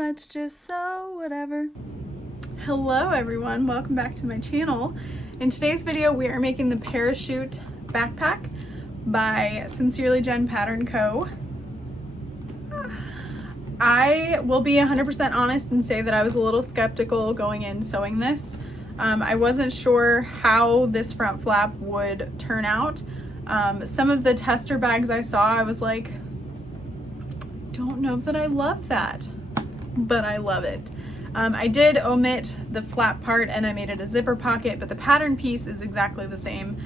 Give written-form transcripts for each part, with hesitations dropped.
let's just sew whatever. Hello everyone, welcome back to my channel. In today's video we are making the Parachute backpack by Sincerely Jen Pattern Co. I will be 100% honest and say that I was a little skeptical going in sewing this. I wasn't sure how this front flap would turn out. Some of the tester bags I saw, I was like, don't know that I love that, but I love it. I did omit the flap part and I made it a zipper pocket, but the pattern piece is exactly the same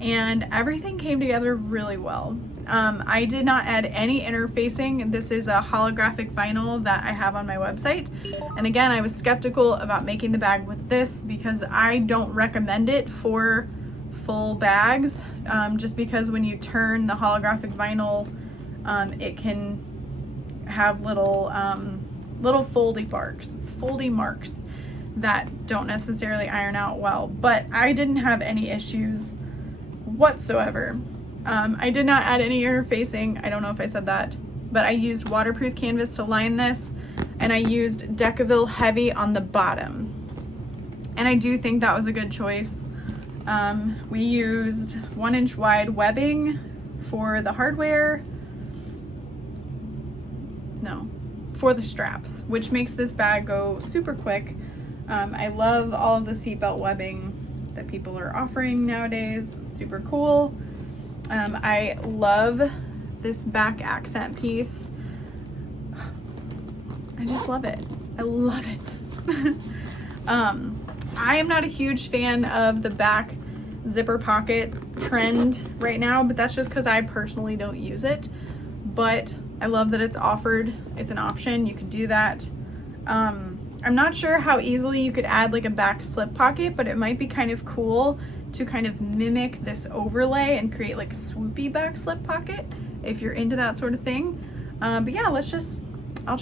and everything came together really well. I did not add any interfacing. This is a holographic vinyl that I have on my website. And again, I was skeptical about making the bag with this because I don't recommend it for full bags, just because when you turn the holographic vinyl, it can have little foldy marks that don't necessarily iron out well, but I didn't have any issues whatsoever. I did not add any interfacing. I don't know if I said that, but I used waterproof canvas to line this, and I used Decaville Heavy on the bottom. And I do think that was a good choice. We used 1-inch wide webbing for the hardware. No, for the straps, which makes this bag go super quick. I love all of the seatbelt webbing that people are offering nowadays. It's super cool. I love this back accent piece. I just love it. I love it. I am not a huge fan of the back zipper pocket trend right now, but that's just because I personally don't use it. But I love that it's offered. It's an option. You could do that. I'm not sure how easily you could add like a back slip pocket, but it might be kind of cool to kind of mimic this overlay and create like a swoopy back slip pocket if you're into that sort of thing. But yeah, I'll just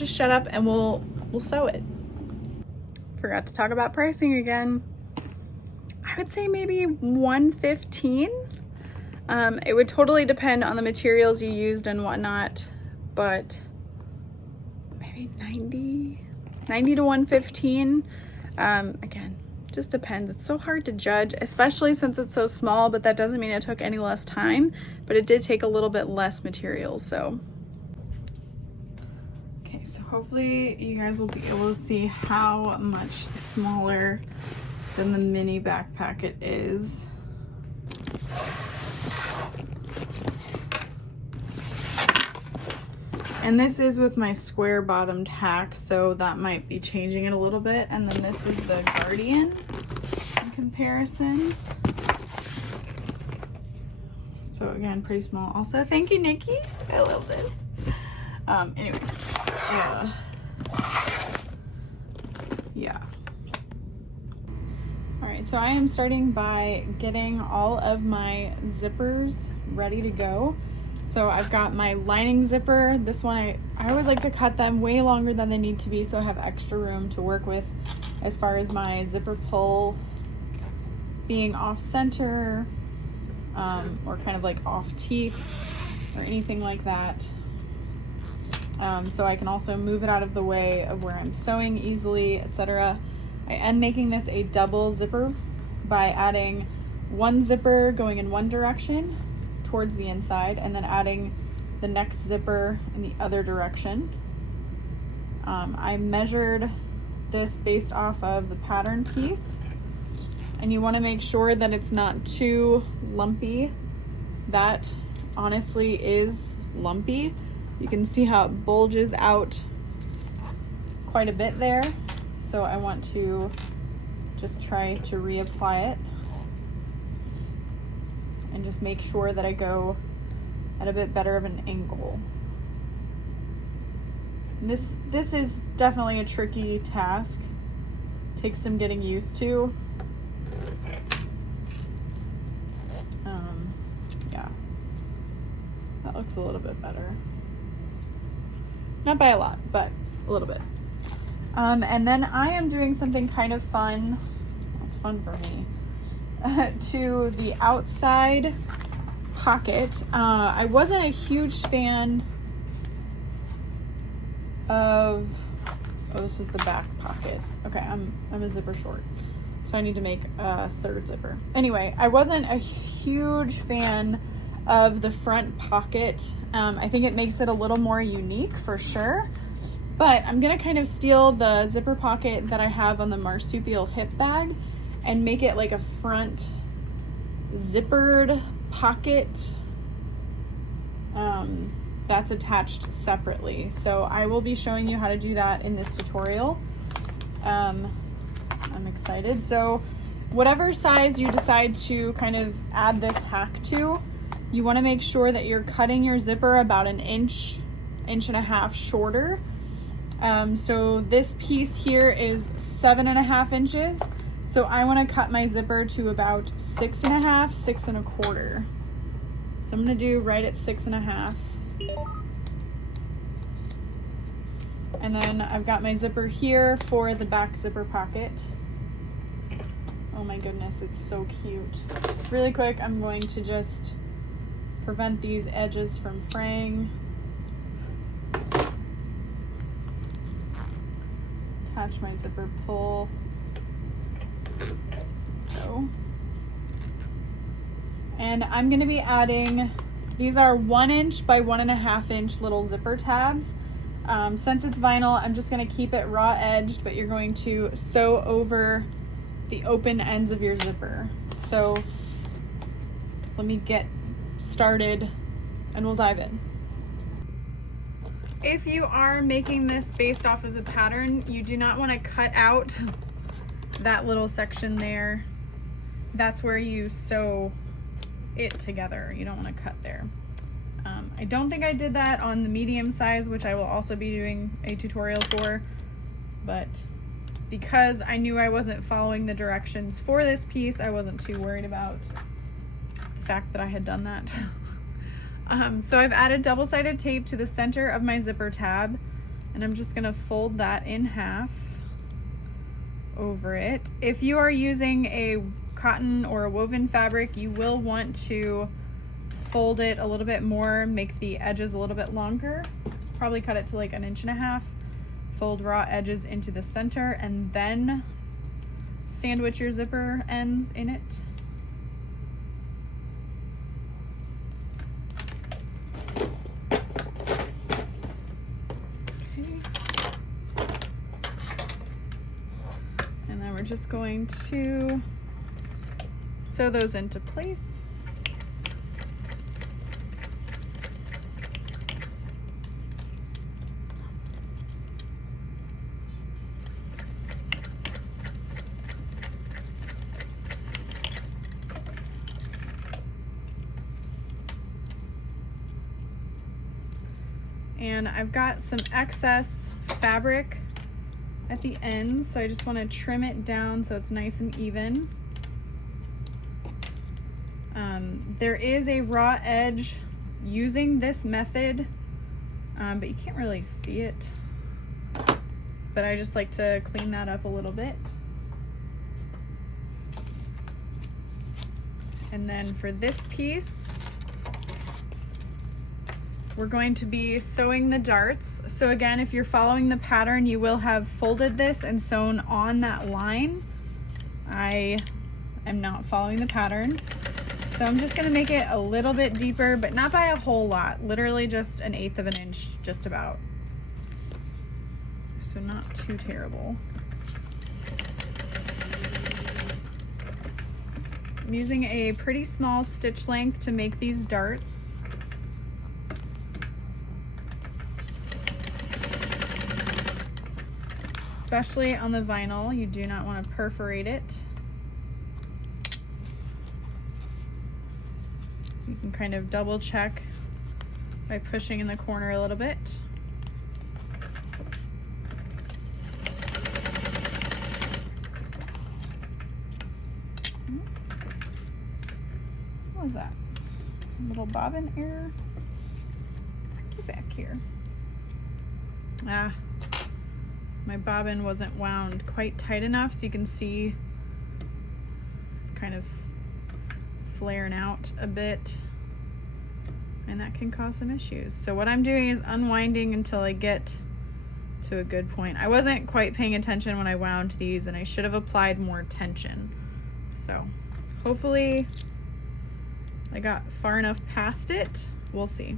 shut up and we'll sew it. Forgot to talk about pricing again. I would say maybe $115. It would totally depend on the materials you used and whatnot, but maybe 90 to 115. Again, just depends. It's so hard to judge, especially since it's so small, but that doesn't mean it took any less time, but it did take a little bit less materials. So okay, so hopefully you guys will be able to see how much smaller than the mini backpack it is. And this is with my square bottomed hack, so that might be changing it a little bit. And then this is the Guardian in comparison. So again, pretty small. Also, thank you, Nikki. I love this. Anyway, yeah. All right, so I am starting by getting all of my zippers ready to go. So I've got my lining zipper. This one, I always like to cut them way longer than they need to be so I have extra room to work with as far as my zipper pull being off center, or kind of like off teeth or anything like that. So I can also move it out of the way of where I'm sewing easily, etc. I am making this a double zipper by adding one zipper going in one direction towards the inside and then adding the next zipper in the other direction. I measured this based off of the pattern piece, and you want to make sure that it's not too lumpy. That honestly is lumpy. You can see how it bulges out quite a bit there, so I want to just try to reapply it and just make sure that I go at a bit better of an angle. And this is definitely a tricky task. Takes some getting used to. Yeah, that looks a little bit better. Not by a lot, but a little bit. And then I am doing something kind of fun. It's fun for me. To the outside pocket. I wasn't a huge fan of Oh, this is the back pocket. Okay, I'm a zipper short, so I need to make a third zipper. Anyway, I wasn't a huge fan of the front pocket. I think it makes it a little more unique for sure, but I'm gonna kind of steal the zipper pocket that I have on the Marsupial hip bag and make it like a front zippered pocket that's attached separately. So I will be showing you how to do that in this tutorial. I'm excited. So whatever size you decide to kind of add this hack to, you want to make sure that you're cutting your zipper about an inch and a half shorter. So this piece here is 7.5 inches. So I want to cut my zipper to about 6.5, 6 1/4. So I'm going to do right at 6.5. And then I've got my zipper here for the back zipper pocket. Oh my goodness, it's so cute. Really quick, I'm going to just prevent these edges from fraying. Attach my zipper pull. So, and I'm going to be adding, these are 1 inch by 1.5 inch little zipper tabs. Since it's vinyl, I'm just going to keep it raw edged, but you're going to sew over the open ends of your zipper. So let me get started and we'll dive in. If you are making this based off of the pattern, you do not want to cut out that little section there. That's where you sew it together. You don't want to cut there. I don't think I did that on the medium size, which I will also be doing a tutorial for, but because I knew I wasn't following the directions for this piece, I wasn't too worried about the fact that I had done that. So I've added double-sided tape to the center of my zipper tab, and I'm just gonna fold that in half over it. If you are using a cotton or a woven fabric, you will want to fold it a little bit more, make the edges a little bit longer, probably cut it to like 1.5 inches, fold raw edges into the center, and then sandwich your zipper ends in it. Okay. And then we're just going to sew those into place. And I've got some excess fabric at the ends, so I just want to trim it down so it's nice and even. There is a raw edge using this method, but you can't really see it. But I just like to clean that up a little bit. And then for this piece, we're going to be sewing the darts. So again, if you're following the pattern, you will have folded this and sewn on that line. I am not following the pattern. So I'm just gonna make it a little bit deeper, but not by a whole lot, literally just 1/8 inch, just about. So not too terrible. I'm using a pretty small stitch length to make these darts. Especially on the vinyl, you do not want to perforate it. You can kind of double check by pushing in the corner a little bit. What was that? A little bobbin error? Get back here. Ah. My bobbin wasn't wound quite tight enough, so you can see it's kind of flaring out a bit, and that can cause some issues. So what I'm doing is unwinding until I get to a good point. I wasn't quite paying attention when I wound these, and I should have applied more tension. So hopefully I got far enough past it. We'll see.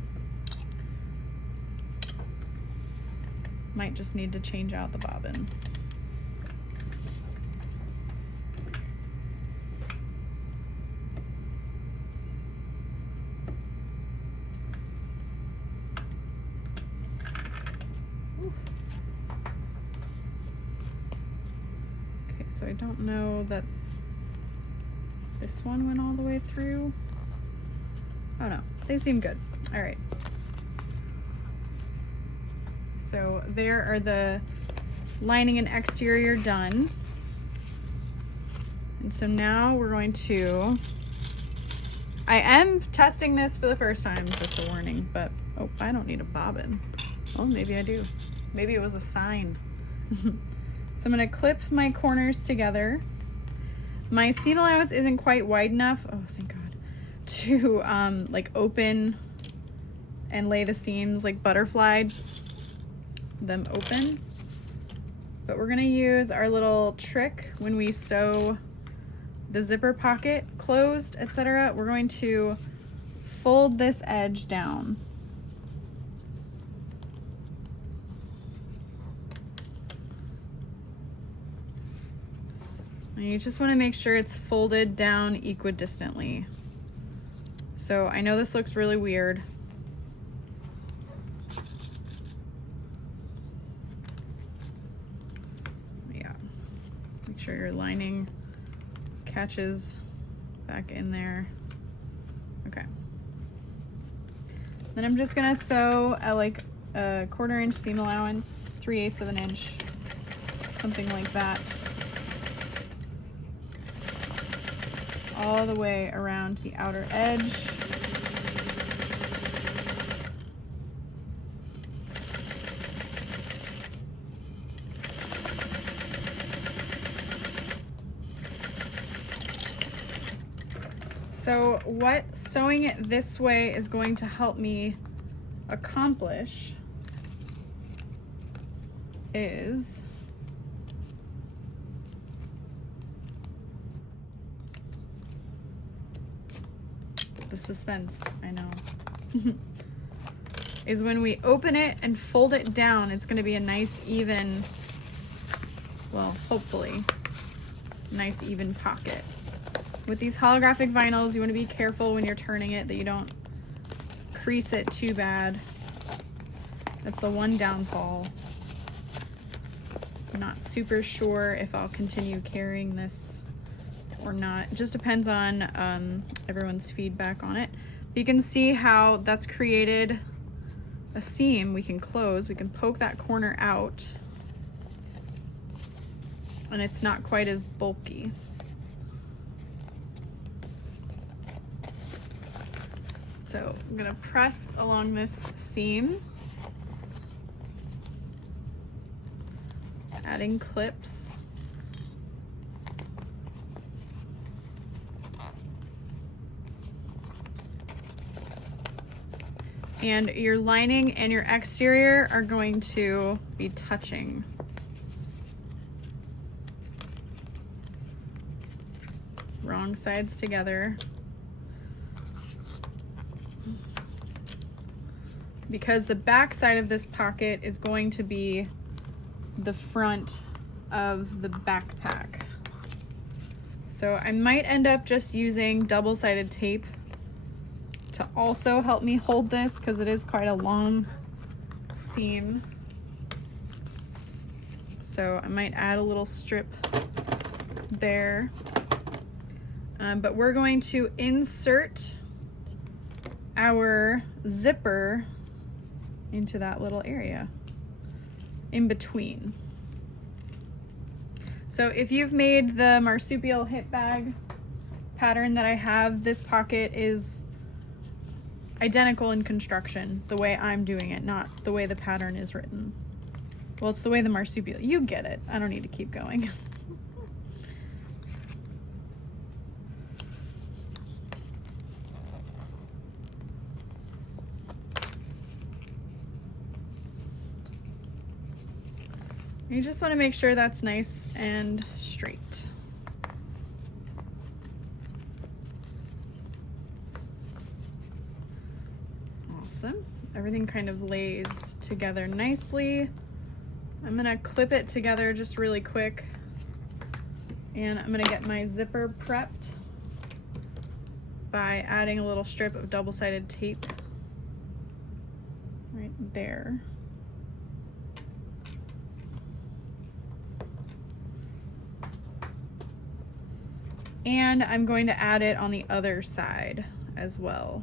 Might just need to change out the bobbin. Okay, so I don't know that this one went all the way through. Oh no, they seem good. All right. So there are the lining and exterior done. And so now we're going to, I am testing this for the first time, just a warning, but, oh, I don't need a bobbin. Oh, maybe I do. Maybe it was a sign. So I'm gonna clip my corners together. My seam allowance isn't quite wide enough, oh, thank God, to like open and lay the seams, like butterflied them open. But we're gonna use our little trick when we sew the zipper pocket closed, etc. We're going to fold this edge down. And you just want to make sure it's folded down equidistantly. So I know this looks really weird. Yeah. Make sure your lining catches back in there. Okay. Then I'm just gonna sew at like a 1/4 inch seam allowance, 3/8 of an inch, something like that, all the way around the outer edge. So what sewing it this way is going to help me accomplish is the suspense, I know, is when we open it and fold it down, it's going to be a nice even, well, hopefully, nice even pocket. With these holographic vinyls, you want to be careful when you're turning it that you don't crease it too bad. That's the one downfall. I'm not super sure if I'll continue carrying this or not. It just depends on everyone's feedback on it. You can see how that's created a seam we can close. We can poke that corner out and it's not quite as bulky. So I'm gonna press along this seam, adding clips. And your lining and your exterior are going to be touching. Wrong sides together. Because the back side of this pocket is going to be the front of the backpack. So I might end up just using double-sided tape to also help me hold this because it is quite a long seam. So I might add a little strip there. But we're going to insert our zipper into that little area in between. So if you've made the Marsupial hip bag pattern that I have, this pocket is identical in construction, the way I'm doing it, not the way the pattern is written. Well, it's the way the Marsupial, you get it. I don't need to keep going. You just want to make sure that's nice and straight. Awesome. Everything kind of lays together nicely. I'm gonna clip it together just really quick. And I'm gonna get my zipper prepped by adding a little strip of double-sided tape right there. And I'm going to add it on the other side as well.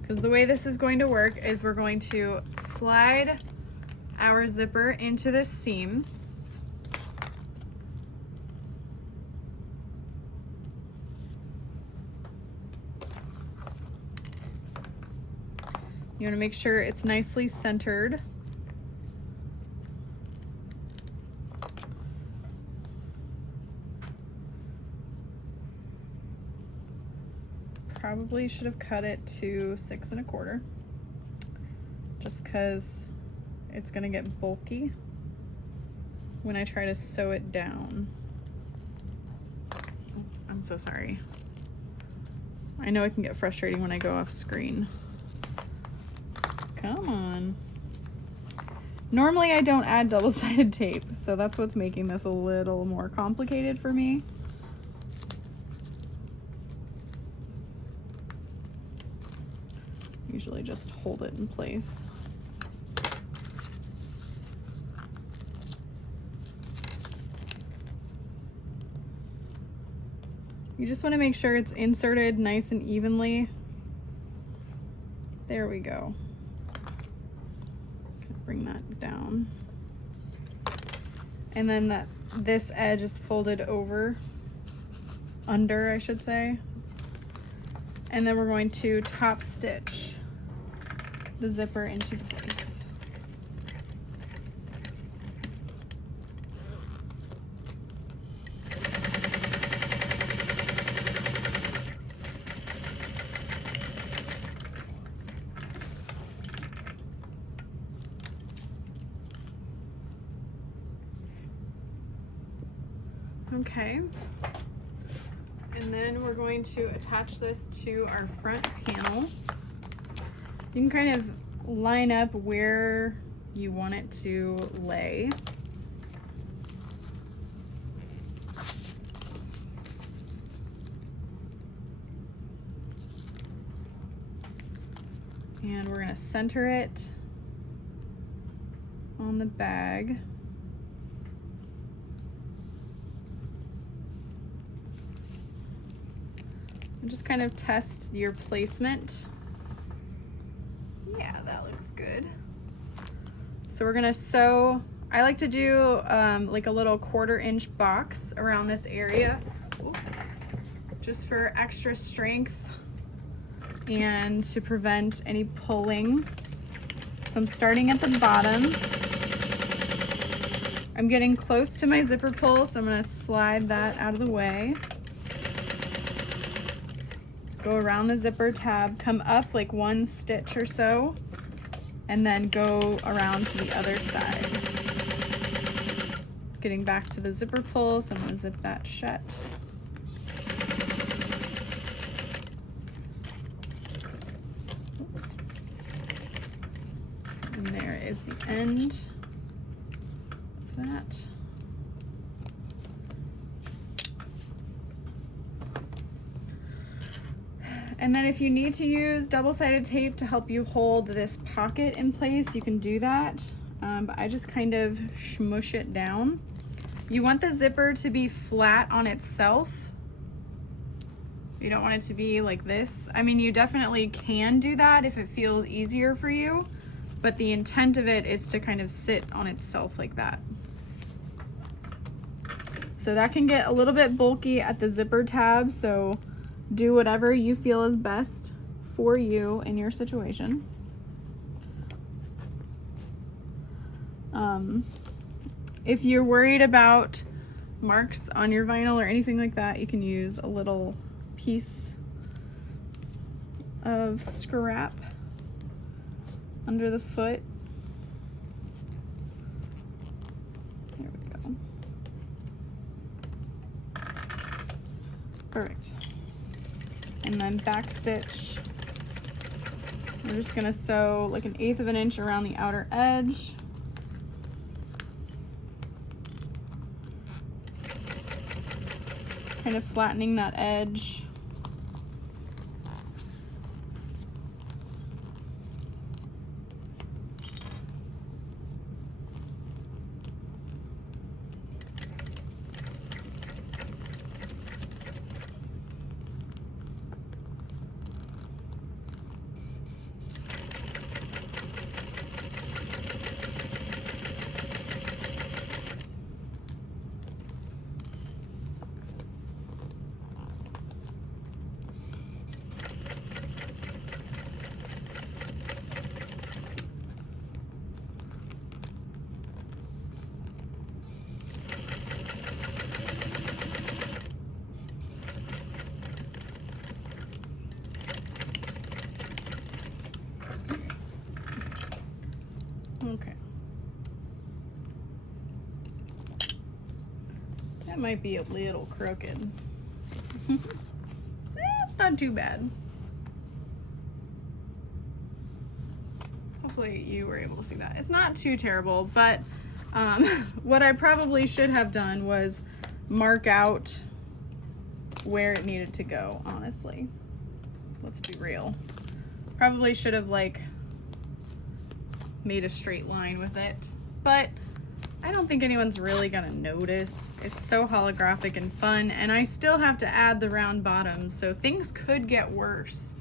Because the way this is going to work is we're going to slide our zipper into this seam. You want to make sure it's nicely centered. Probably should have cut it to 6 1/4, just because it's gonna get bulky when I try to sew it down. Oh, I'm so sorry. I know it can get frustrating when I go off screen. Come on. Normally I don't add double-sided tape, so that's what's making this a little more complicated for me. Usually just hold it in place. You just want to make sure it's inserted nice and evenly. There we go. Bring that down. And then this edge is folded over, under I should say. And then we're going to top stitch the zipper into place. Okay. And then we're going to attach this to our front panel. You can kind of line up where you want it to lay. And we're going to center it on the bag. And just kind of test your placement. Yeah, that looks good. So we're gonna sew, I like to do like a little 1/4 inch box around this area, just for extra strength and to prevent any pulling. So I'm starting at the bottom. I'm getting close to my zipper pull, so I'm gonna slide that out of the way. Go around the zipper tab, come up like 1 stitch or so, and then go around to the other side. Getting back to the zipper pull, so I'm gonna zip that shut. Oops. And there is the end of that. And then if you need to use double-sided tape to help you hold this pocket in place, you can do that. But I just kind of smush it down. You want the zipper to be flat on itself. You don't want it to be like this. I mean, you definitely can do that if it feels easier for you, but the intent of it is to kind of sit on itself like that. So that can get a little bit bulky at the zipper tab, so do whatever you feel is best for you in your situation. If you're worried about marks on your vinyl or anything like that, you can use a little piece of scrap under the foot. There we go. Perfect. And then back stitch. We're just gonna sew like 1/8 of an inch around the outer edge. Kind of flattening that edge. Okay. That might be a little crooked. That's not too bad. Hopefully you were able to see that. It's not too terrible, but what I probably should have done was mark out where it needed to go, honestly. Let's be real. Probably should have like made a straight line with it, but I don't think anyone's really gonna notice. It's so holographic and fun, and I still have to add the round bottom, so things could get worse.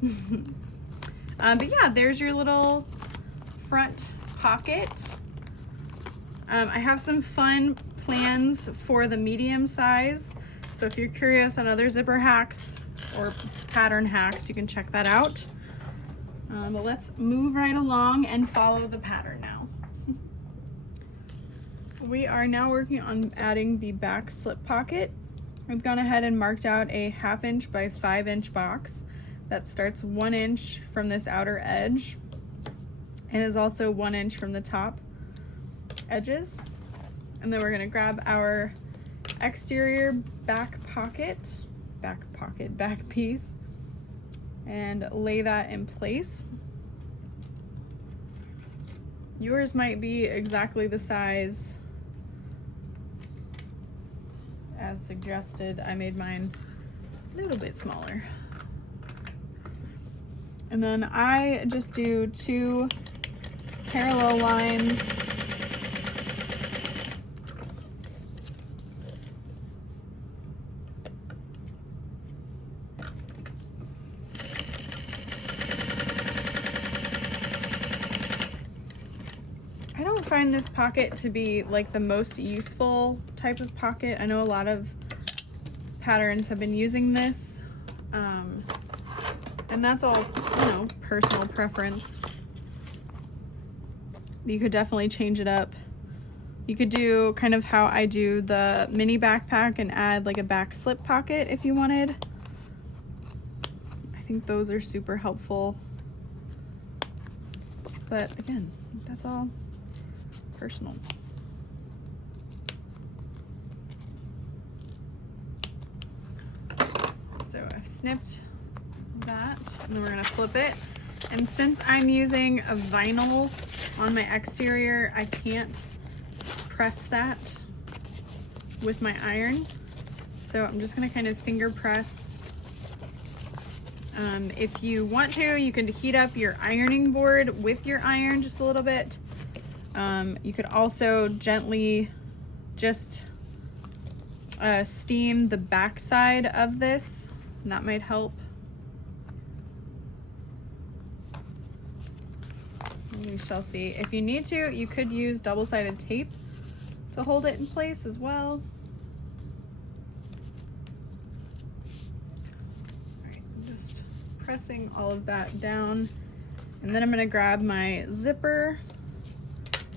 But yeah, there's your little front pocket. I have some fun plans for the medium size, so if you're curious on other zipper hacks or pattern hacks, you can check that out. But let's move right along and follow the pattern now. We are now working on adding the back slip pocket. I've gone ahead and marked out a 1/2 inch by 5 inch box that starts 1 inch from this outer edge and is also 1 inch from the top edges. And then we're gonna grab our exterior back piece and lay that in place. Yours might be exactly the size as suggested. I made mine a little bit smaller. And then I just do 2 parallel lines find this pocket to be like the most useful type of pocket. I know a lot of patterns have been using this, and that's all, you know, personal preference. You could definitely change it up. You could do kind of how I do the mini backpack and add like a back slip pocket if you wanted. I think those are super helpful. But again, that's all personal. So I've snipped that, and then we're gonna flip it. And since I'm using a vinyl on my exterior, I can't press that with my iron. So I'm just gonna kind of finger press. If you want to, you can heat up your ironing board with your iron just a little bit. You could also gently just steam the back side of this, and that might help. We shall see. If you need to, you could use double-sided tape to hold it in place as well. All right, I'm just pressing all of that down, and then I'm gonna grab my zipper.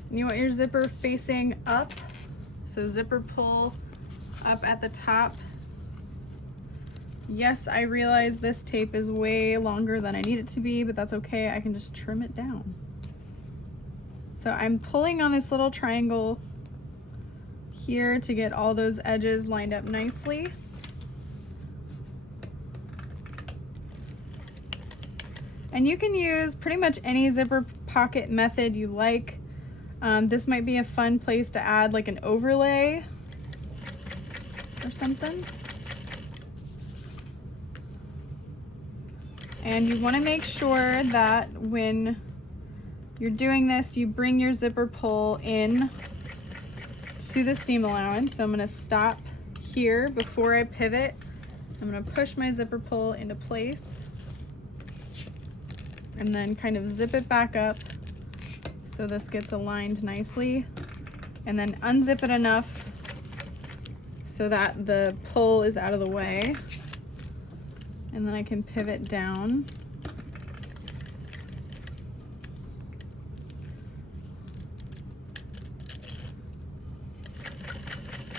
And you want your zipper facing up, so zipper pull up at the top. Yes, I realize this tape is way longer than I need it to be, but that's okay. I can just trim it down. So I'm pulling on this little triangle here to get all those edges lined up nicely. And you can use pretty much any zipper pocket method you like. This might be a fun place to add like an overlay or something. And you want to make sure that when you're doing this, you bring your zipper pull in to the seam allowance. So I'm going to stop here before I pivot. I'm going to push my zipper pull into place and then kind of zip it back up so this gets aligned nicely, and then unzip it enough so that the pull is out of the way. And then I can pivot down.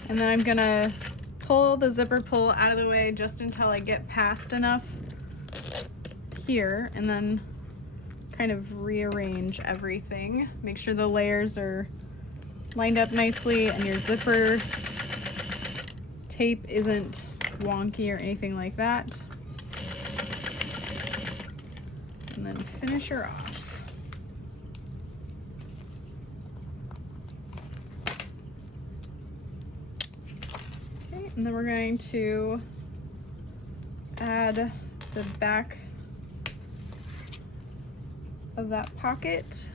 And then I'm gonna pull the zipper pull out of the way just until I get past enough here, and then kind of rearrange everything. Make sure the layers are lined up nicely and your zipper tape isn't wonky or anything like that. And then finish her off. Okay, and then we're going to add the back of that pocket,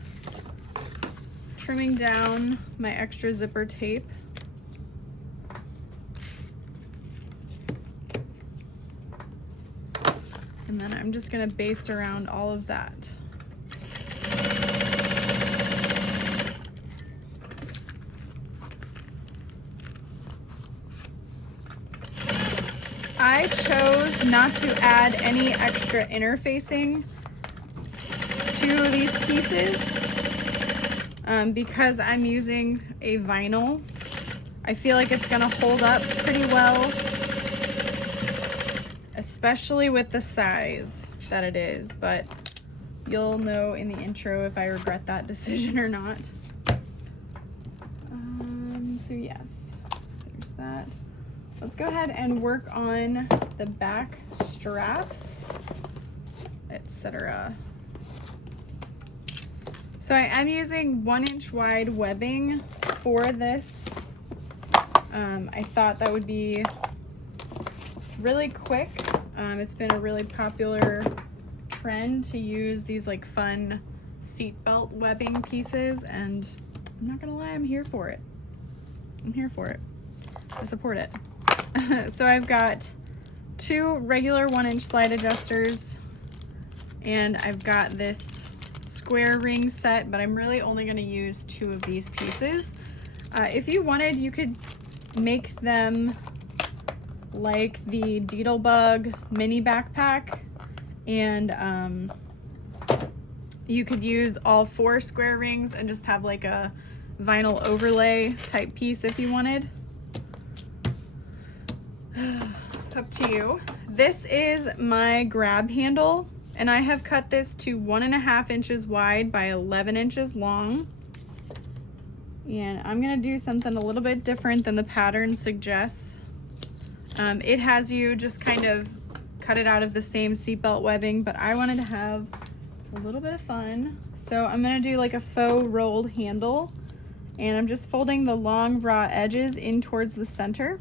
trimming down my extra zipper tape. And then I'm just gonna baste around all of that. I chose not to add any extra interfacing to these pieces because I'm using a vinyl. I feel like it's gonna hold up pretty well, especially with the size that it is, but you'll know in the intro if I regret that decision or not. So yes, there's that. Let's go ahead and work on the back straps, etc. So I am using 1-inch wide webbing for this. I thought that would be really quick. It's been a really popular trend to use these like fun seatbelt webbing pieces, and I'm not gonna lie, I'm here for it. I'm here for it. I support it. So I've got 2 regular 1-inch slide adjusters, and I've got this square ring set, but I'm really only going to use 2 of these pieces. If you wanted, you could make them like the Diedelbug Minni backpack, and you could use all 4 square rings and just have like a vinyl overlay type piece if you wanted. Up to you. This is my grab handle, and I have cut this to 1.5 inches wide by 11 inches long. And I'm gonna do something a little bit different than the pattern suggests. It has you just kind of cut it out of the same seatbelt webbing, but I wanted to have a little bit of fun. So I'm gonna do like a faux rolled handle, and I'm just folding the long raw edges in towards the center.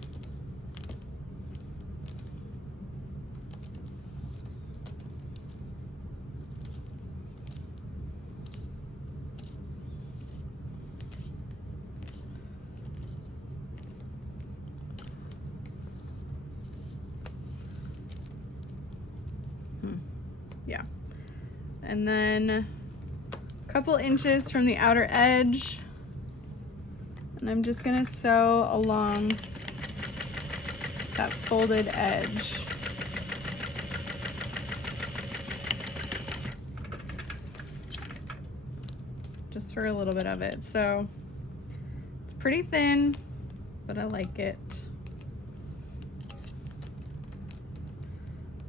Yeah, and then a couple inches from the outer edge, and I'm just gonna sew along that folded edge. Just for a little bit of it. So it's pretty thin, but I like it.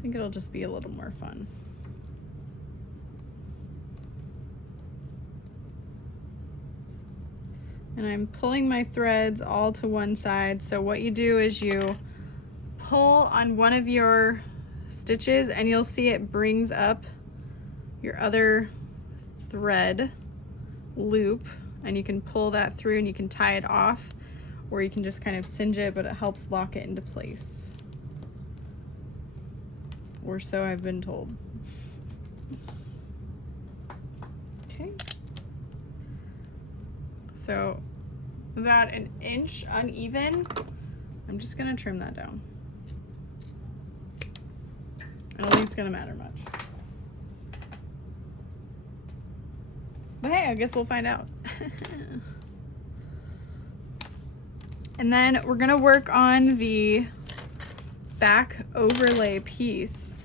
think it'll just be a little more fun. And I'm pulling my threads all to one side. So what you do is you pull on one of your stitches and you'll see it brings up your other thread loop, and you can pull that through and you can tie it off, or you can just kind of cinch it, but it helps lock it into place. Or so I've been told. Okay. So about an inch uneven, I'm just gonna trim that down. I don't think it's gonna matter much. But hey, I guess we'll find out. And then we're gonna work on the back overlay piece.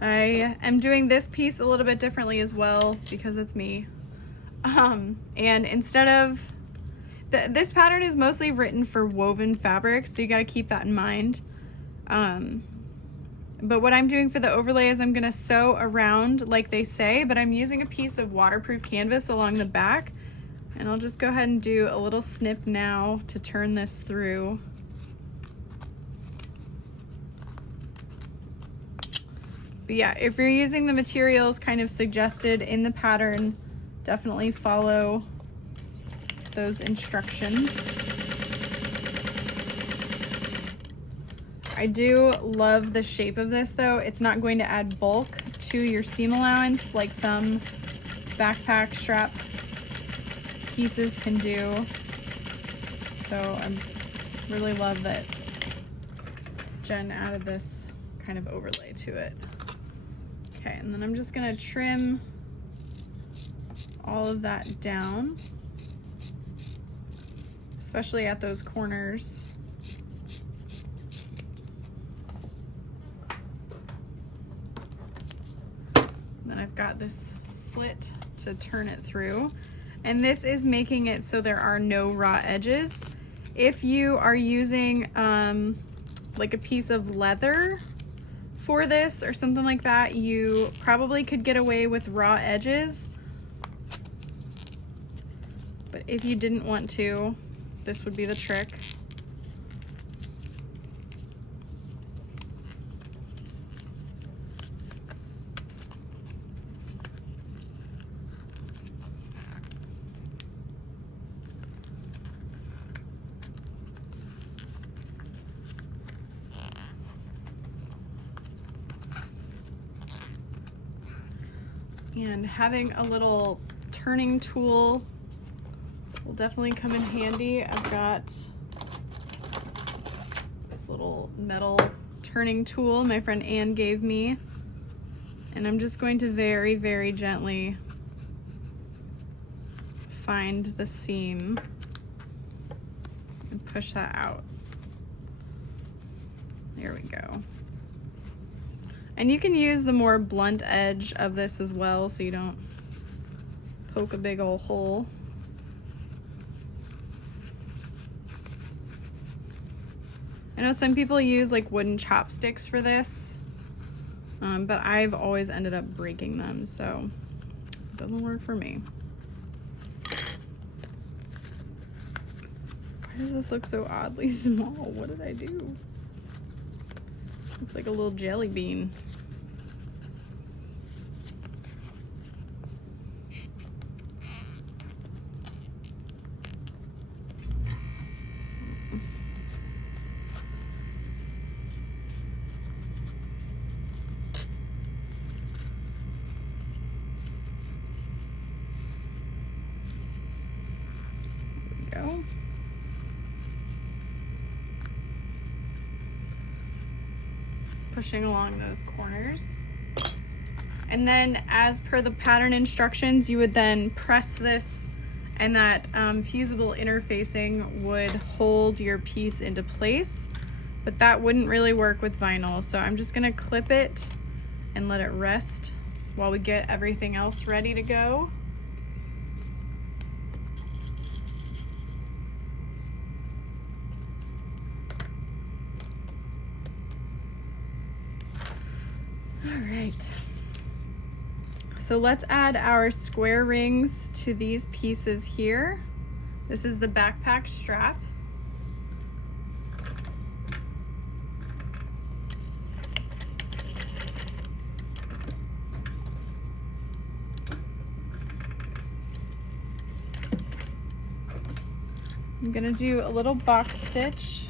I am doing this piece a little bit differently as well because it's me. And instead of, this pattern is mostly written for woven fabrics, so you gotta keep that in mind. But what I'm doing for the overlay is I'm gonna sew around like they say, but I'm using a piece of waterproof canvas along the back. And I'll just go ahead and do a little snip now to turn this through. But yeah, if you're using the materials kind of suggested in the pattern, definitely follow those instructions. I do love the shape of this though. It's not going to add bulk to your seam allowance like some backpack strap pieces can do. So I really love that Jen added this kind of overlay to it. Okay, and then I'm just gonna trim all of that down, especially at those corners. Then I've got this slit to turn it through. And this is making it so there are no raw edges. If you are using like a piece of leather for this or something like that, you probably could get away with raw edges. But if you didn't want to, this would be the trick. And having a little turning tool will definitely come in handy. I've got this little metal turning tool my friend Anne gave me. And I'm just going to very, very gently find the seam and push that out. There we go. And you can use the more blunt edge of this as well so you don't poke a big old hole. I know some people use like wooden chopsticks for this, but I've always ended up breaking them, so it doesn't work for me. Why does this look so oddly small? What did I do? Looks like a little jelly bean. There we go. Pushing along those corners. And then as per the pattern instructions, you would then press this, and that fusible interfacing would hold your piece into place, but that wouldn't really work with vinyl. So I'm just gonna clip it and let it rest while we get everything else ready to go. right. So let's add our square rings to these pieces here. This is the backpack strap. I'm gonna do a little box stitch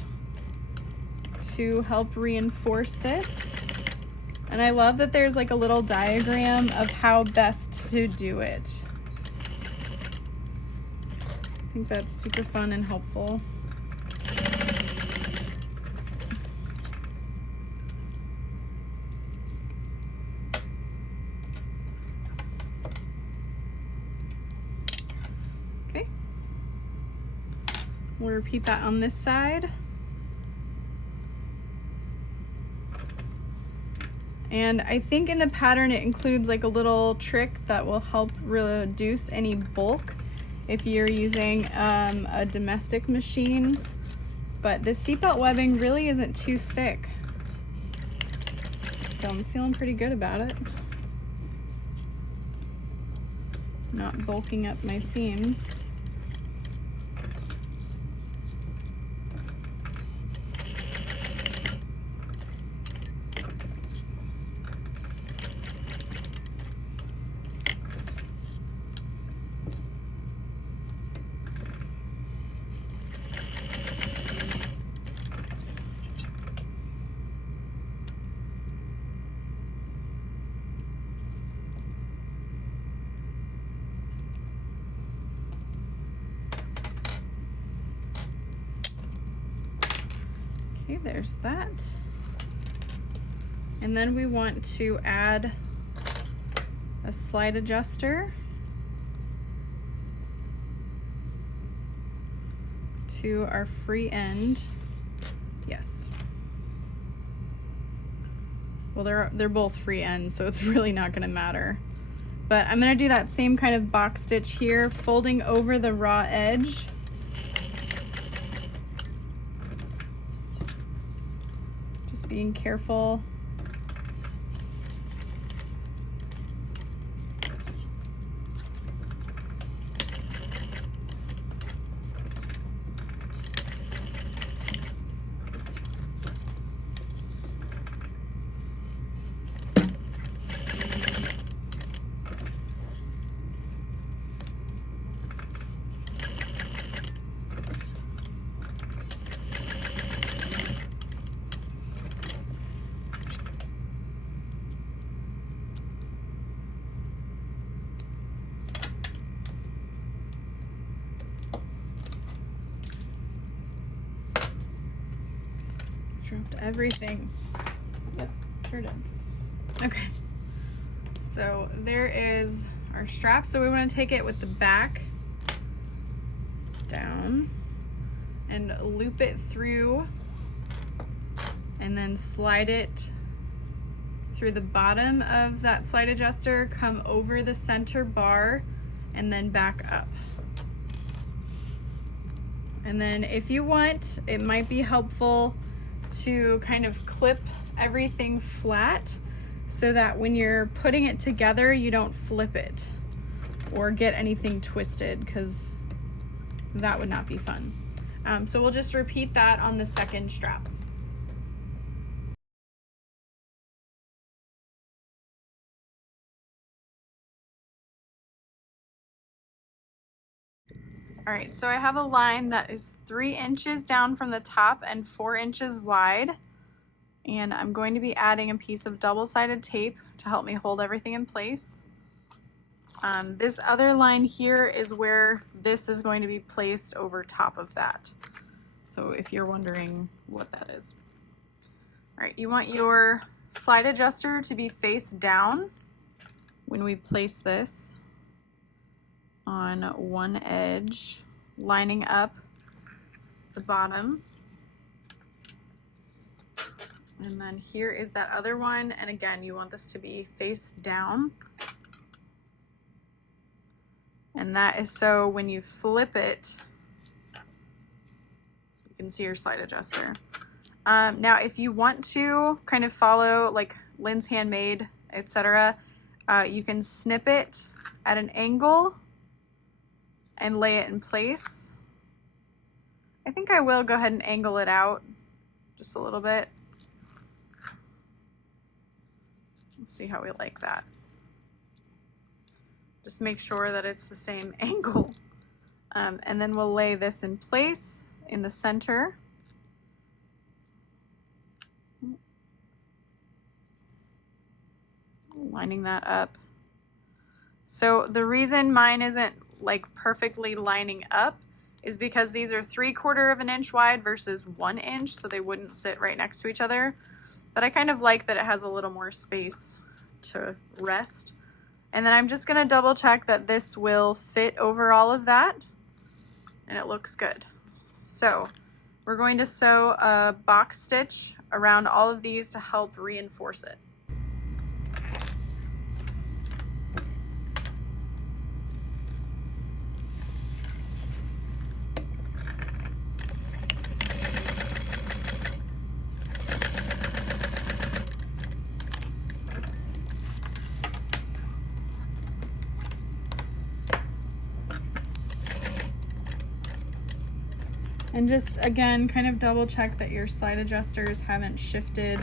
to help reinforce this. And I love that there's like a little diagram of how best to do it. I think that's super fun and helpful. Okay. We'll repeat that on this side. And I think in the pattern it includes like a little trick that will help reduce any bulk if you're using a domestic machine. But this seatbelt webbing really isn't too thick, so I'm feeling pretty good about it. Not bulking up my seams. Okay, there's that. And then we want to add a slide adjuster to our free end. Yes. Well, they're both free ends, so it's really not gonna matter. But I'm gonna do that same kind of box stitch here, folding over the raw edge. Being careful. Dropped everything. Yep, sure did. Okay, so there is our strap. So we want to take it with the back down and loop it through and then slide it through the bottom of that slide adjuster, come over the center bar and then back up. And then if you want, it might be helpful to kind of clip everything flat so that when you're putting it together, you don't flip it or get anything twisted, because that would not be fun. So we'll just repeat that on the second strap. All right, so I have a line that is 3 inches down from the top and 4 inches wide. And I'm going to be adding a piece of double-sided tape to help me hold everything in place. This other line here is where this is going to be placed over top of that. So if you're wondering what that is. All right, you want your slide adjuster to be face down when we place this on one edge, lining up the bottom. And then here is that other one. And again, you want this to be face down. And that is so when you flip it, you can see your slide adjuster. Now, if you want to kind of follow like Linds Handmade etc. You can snip it at an angle and lay it in place. I think I will go ahead and angle it out just a little bit. Let's see how we like that. Just make sure that it's the same angle. And then we'll lay this in place in the center. Lining that up. So the reason mine isn't like perfectly lining up is because these are 3/4 of an inch wide versus 1 inch, so they wouldn't sit right next to each other. But I kind of like that it has a little more space to rest. And then I'm just gonna double check that this will fit over all of that, and it looks good. So we're going to sew a box stitch around all of these to help reinforce it. And just again, kind of double check that your slide adjusters haven't shifted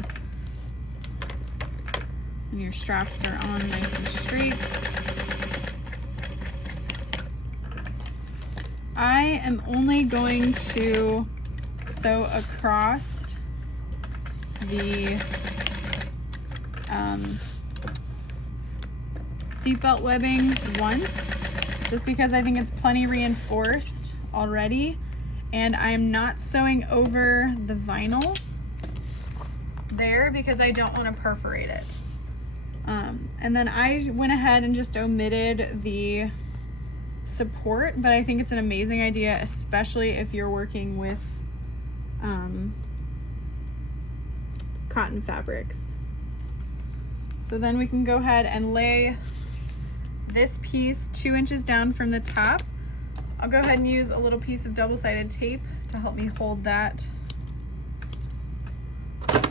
and your straps are on nice and straight. I am only going to sew across the seatbelt webbing once, just because I think it's plenty reinforced already. And I'm not sewing over the vinyl there because I don't want to perforate it. And then I went ahead and just omitted the support, but I think it's an amazing idea, especially if you're working with cotton fabrics. So then we can go ahead and lay this piece 2 inches down from the top. I'll go ahead and use a little piece of double-sided tape to help me hold that. Just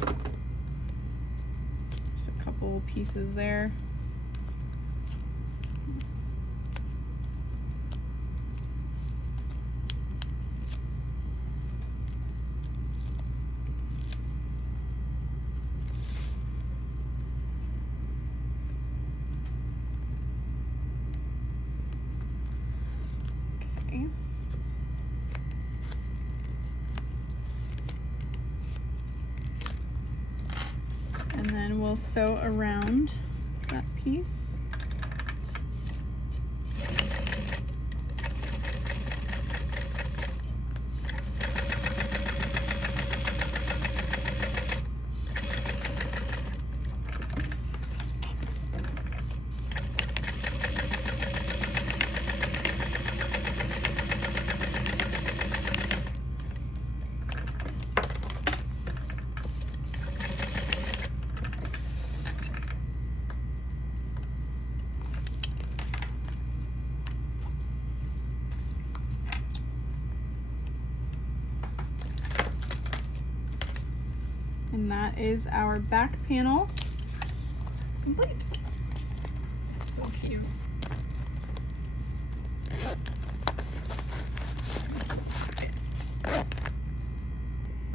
a couple pieces there. And then we'll sew around that piece. And that is our back panel complete. So cute. Oh,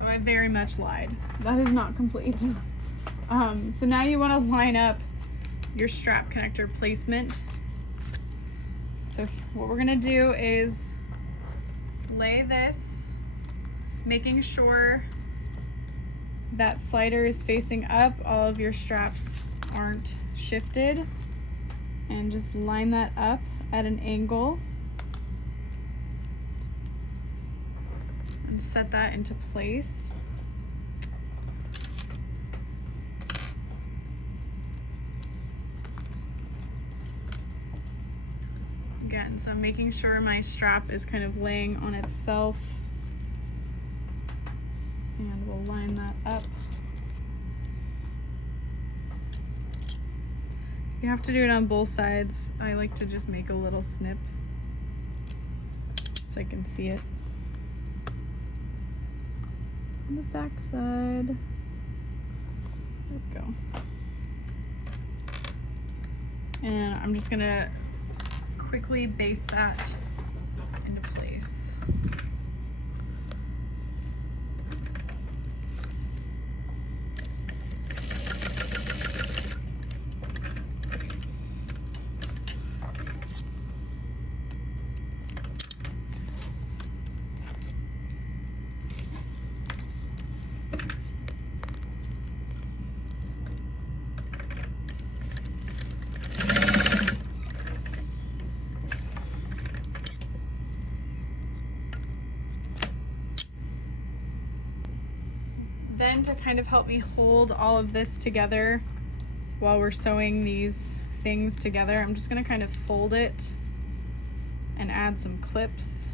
I very much lied. That is not complete. So now you want to line up your strap connector placement. So what we're gonna do is lay this, making sure that slider is facing up, all of your straps aren't shifted, and just line that up at an angle and set that into place. Again, so I'm making sure my strap is kind of laying on itself. And we'll line that up. You have to do it on both sides. I like to just make a little snip so I can see it. On the back side. There we go. And I'm just gonna quickly baste that into place. Then to kind of help me hold all of this together while we're sewing these things together, I'm just gonna kind of fold it and add some clips.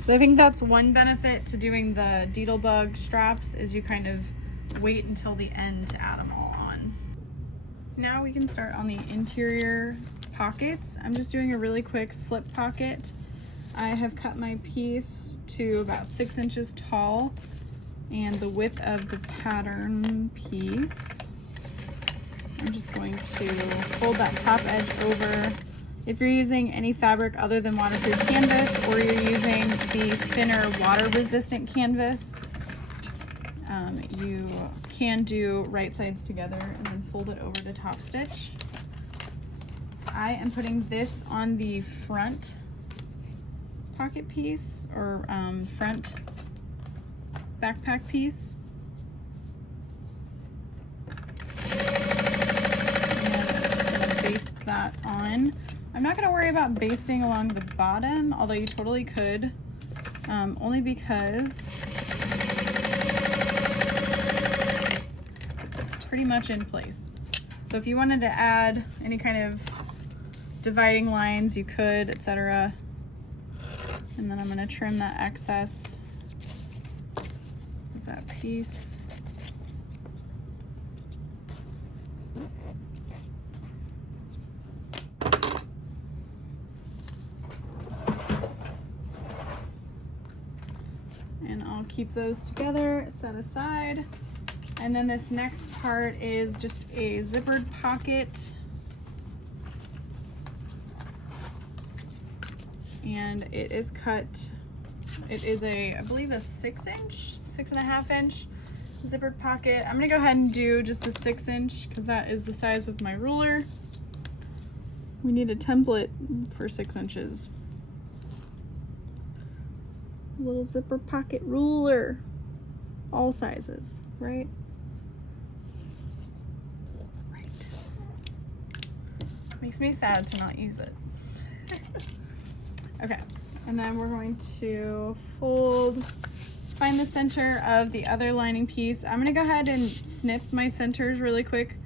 So I think that's one benefit to doing the Diedelbug straps, is you kind of wait until the end to add them all on. Now we can start on the interior pockets. I'm just doing a really quick slip pocket. I have cut my piece to about 6 inches tall, and the width of the pattern piece, I'm just going to fold that top edge over. If you're using any fabric other than waterproof canvas, or you're using the thinner water resistant canvas, you can do right sides together and then fold it over to top stitch. I am putting this on the front pocket piece, or front backpack piece. And I'm just gonna baste that on. I'm not gonna worry about basting along the bottom, although you totally could, only because it's pretty much in place. So if you wanted to add any kind of dividing lines, you could, etc. And then I'm going to trim that excess of that piece. And I'll keep those together, set aside. And then this next part is just a zippered pocket. And it is cut, it is I believe a 6-inch, 6.5-inch zippered pocket. I'm gonna go ahead and do just a 6-inch because that is the size of my ruler. We need a template for 6 inches. Little zipper pocket ruler, all sizes, right? Right. Makes me sad to not use it. Okay, and then we're going to find the center of the other lining piece. I'm gonna go ahead and snip my centers really quick.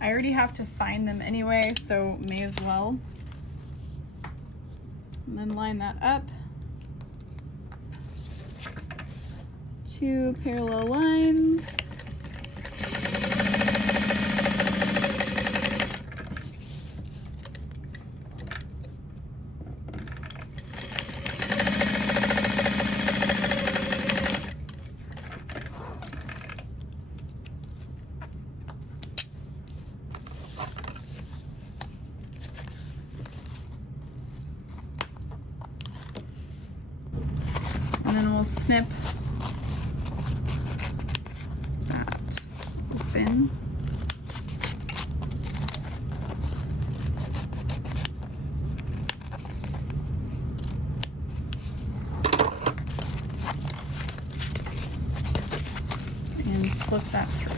I already have to find them anyway, so may as well. And then line that up. 2 parallel lines. And then we'll snip that open. And flip that through.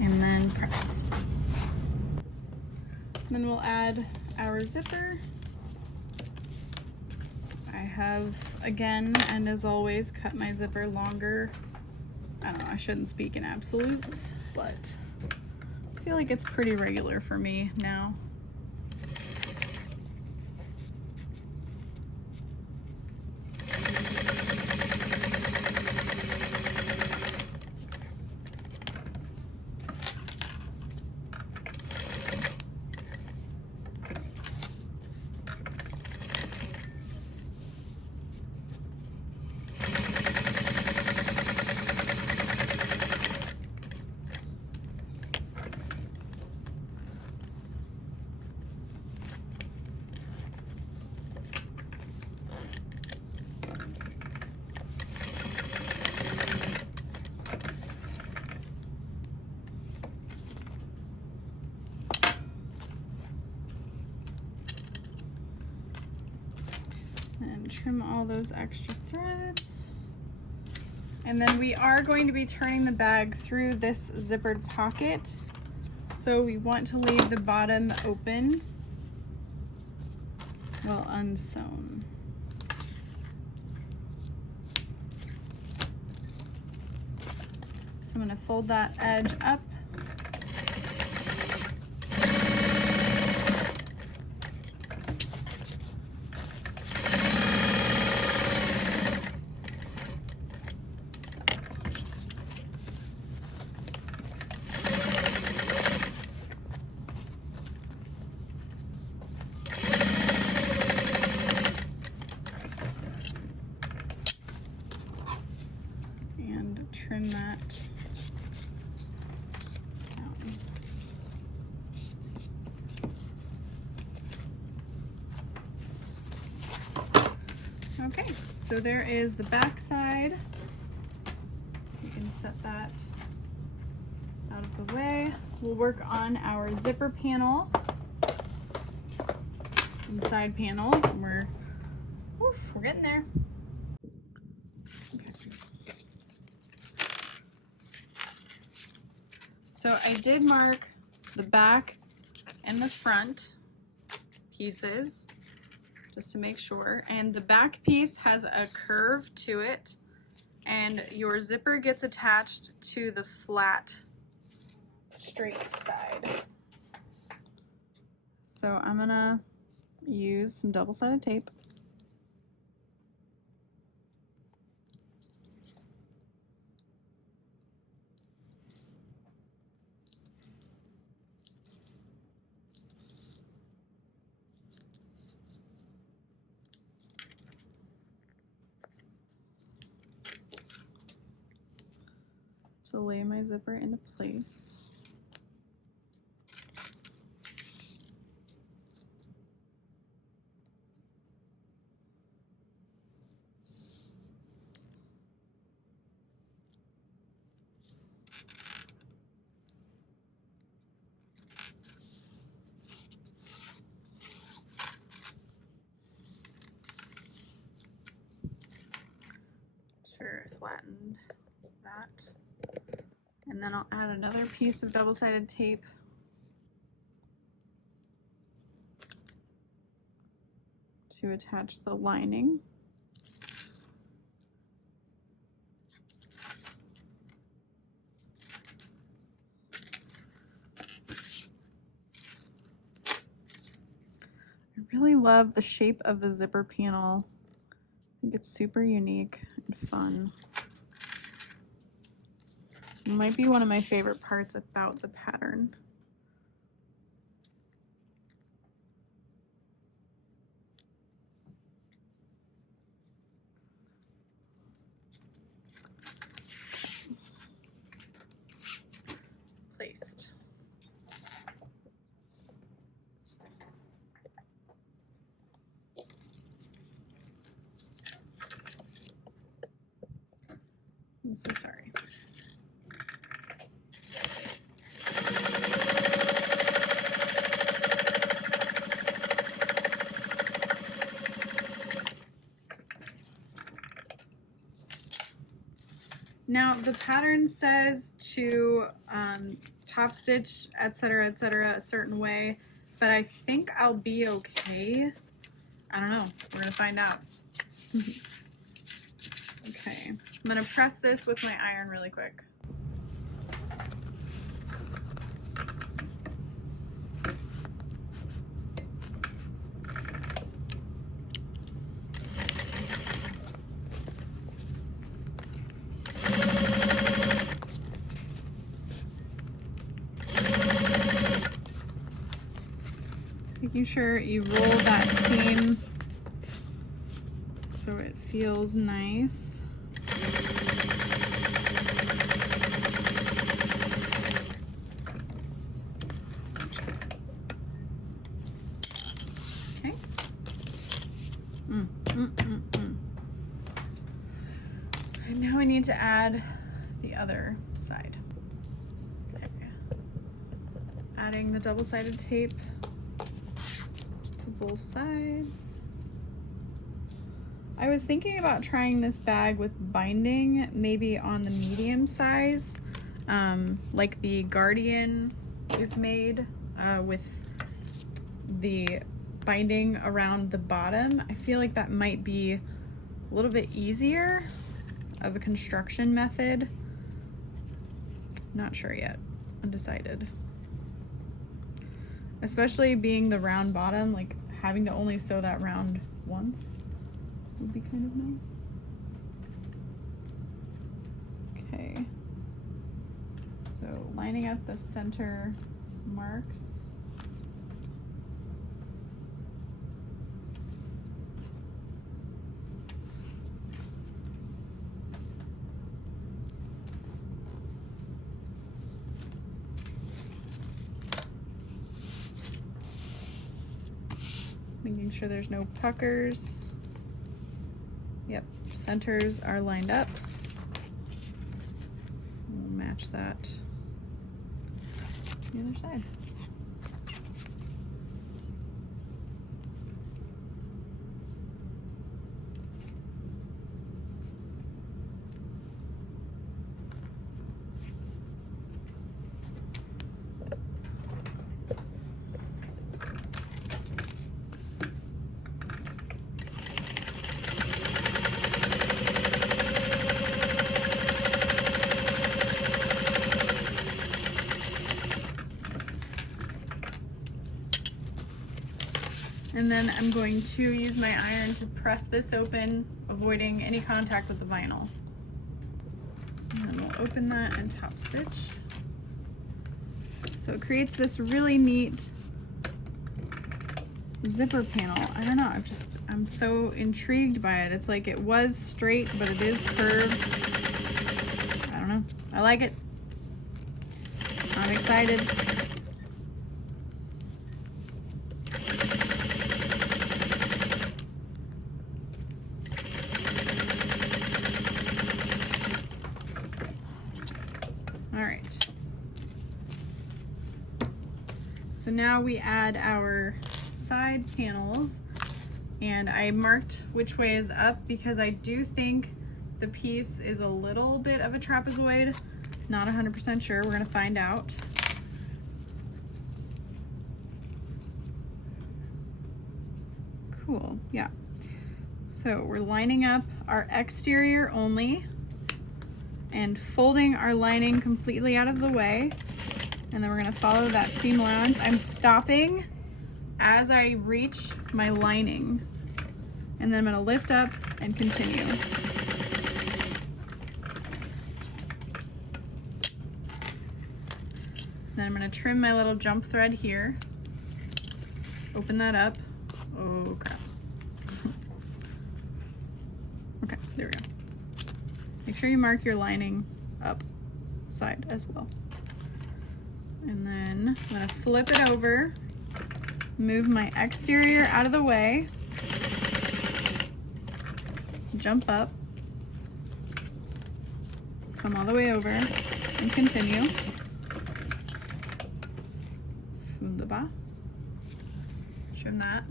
And then press. Then we'll add our zipper. I have, again, and as always, cut my zipper longer. I don't know, I shouldn't speak in absolutes, but I feel like it's pretty regular for me now. trim all those extra threads. And then we are going to be turning the bag through this zippered pocket. So we want to leave the bottom open, well, unsewn. So I'm going to fold that edge up. Trim that down. Okay, so there is the back side. You can set that out of the way. We'll work on our zipper panel and side panels. We're getting there. So I did mark the back and the front pieces just to make sure. And the back piece has a curve to it, and your zipper gets attached to the flat, straight side. So I'm gonna use some double-sided tape. To lay my zipper into place. Sure, flattened that. And then I'll add another piece of double-sided tape to attach the lining. I really love the shape of the zipper panel. I think it's super unique and fun. It might be one of my favorite parts about the pattern. Placed. I'm so sorry. Now the pattern says to top stitch, etc., a certain way, but I think I'll be okay. I don't know. We're gonna find out. Okay, I'm gonna press this with my iron really quick. Making sure you roll that seam so it feels nice. Okay. And now we need to add the other side. Okay. Adding the double-sided tape to both sides. I was thinking about trying this bag with binding, maybe on the medium size, like the Guardian is made with the binding around the bottom. I feel like that might be a little bit easier of a construction method. Not sure yet, undecided. Especially being the round bottom, like having to only sew that round once would be kind of nice. Okay, so lining up the center marks. Making sure there's no puckers. Yep, centers are lined up. We'll match that the other side. And then I'm going to use my iron to press this open, avoiding any contact with the vinyl. And then we'll open that and top stitch. So it creates this really neat zipper panel. I don't know, I'm so intrigued by it. It's like it was straight, but it is curved. I don't know, I like it. I'm excited. So now we add our side panels, and I marked which way is up because I do think the piece is a little bit of a trapezoid. Not 100% sure, we're gonna find out. Cool, yeah. So we're lining up our exterior only and folding our lining completely out of the way. And then we're gonna follow that seam allowance. I'm stopping as I reach my lining. And then I'm gonna lift up and continue. Then I'm gonna trim my little jump thread here. Open that up. Oh crap. Okay, there we go. Make sure you mark your lining up side as well. And then I'm gonna flip it over, move my exterior out of the way, jump up, come all the way over, and continue. Wunderbar. Trim that.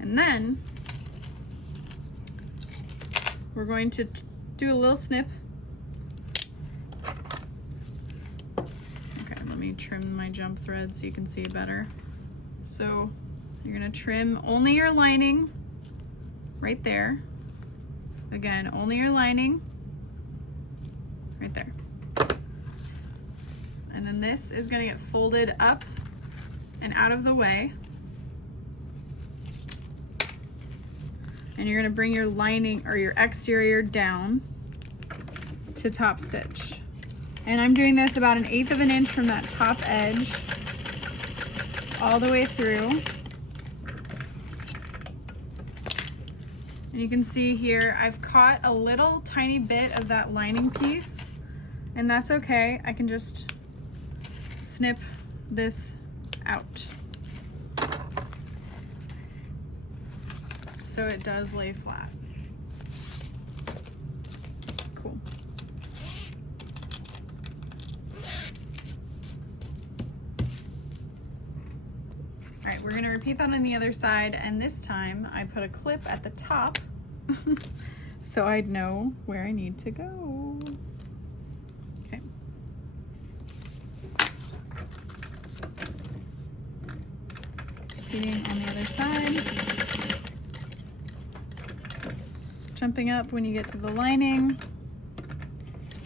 And then we're going to do a little snip. Let me trim my jump thread so you can see better. So you're gonna trim only your lining right there. Again, only your lining right there. And then this is gonna get folded up and out of the way. And you're gonna bring your lining or your exterior down to top stitch. And I'm doing this about 1/8 of an inch from that top edge all the way through. And you can see here, I've caught a little tiny bit of that lining piece, and that's okay. I can just snip this out. So it does lay flat. Cool. All right, we're gonna repeat that on the other side, and this time I put a clip at the top so I'd know where I need to go. Okay. Repeating on the other side. Jumping up when you get to the lining.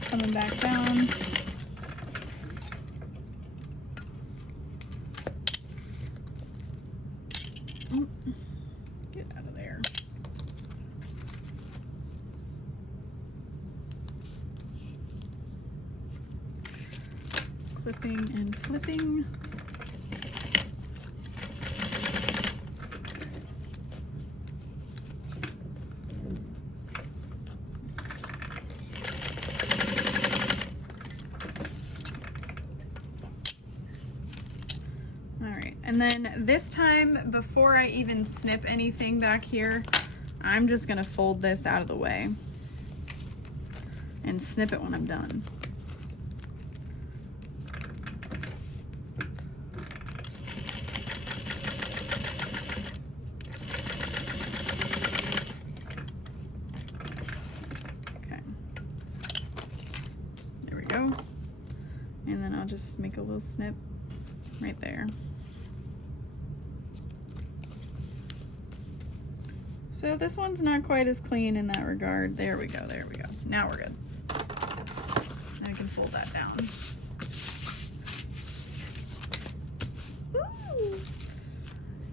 Coming back down. Get out of there. Clipping and flipping. And then this time, before I even snip anything back here, I'm just gonna fold this out of the way and snip it when I'm done. Okay, there we go. And then I'll just make a little snip right there. So this one's not quite as clean in that regard. There we go, there we go. Now we're good. I can fold that down. Ooh.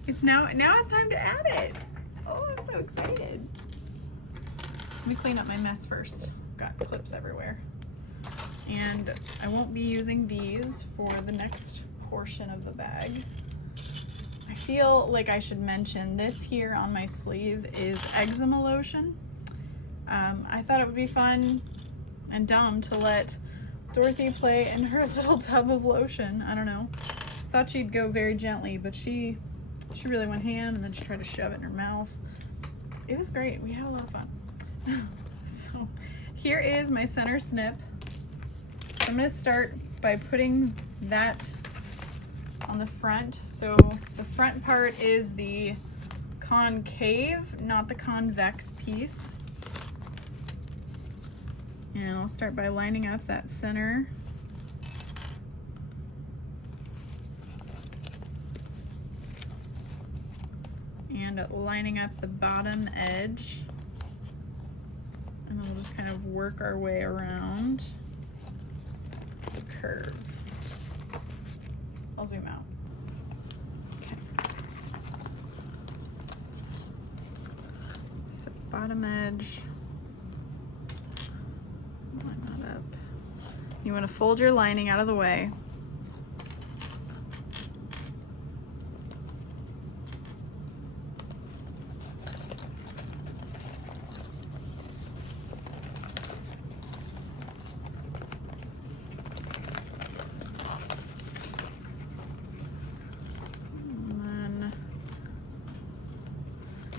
It's now it's time to add it. Oh, I'm so excited. Let me clean up my mess first. Got clips everywhere. And I won't be using these for the next portion of the bag. I feel like I should mention this here on my sleeve is eczema lotion. I thought it would be fun and dumb to let Dorothy play in her little tub of lotion. I don't know. Thought she'd go very gently, but she really went ham, and then she tried to shove it in her mouth. It was great. We had a lot of fun. So here is my center snip. I'm going to start by putting that on the front. So the front part is the concave, not the convex piece. And I'll start by lining up that center. And lining up the bottom edge. And then we'll just kind of work our way around the curve. I'll zoom out. Okay. So bottom edge. Line that up. You want to fold your lining out of the way.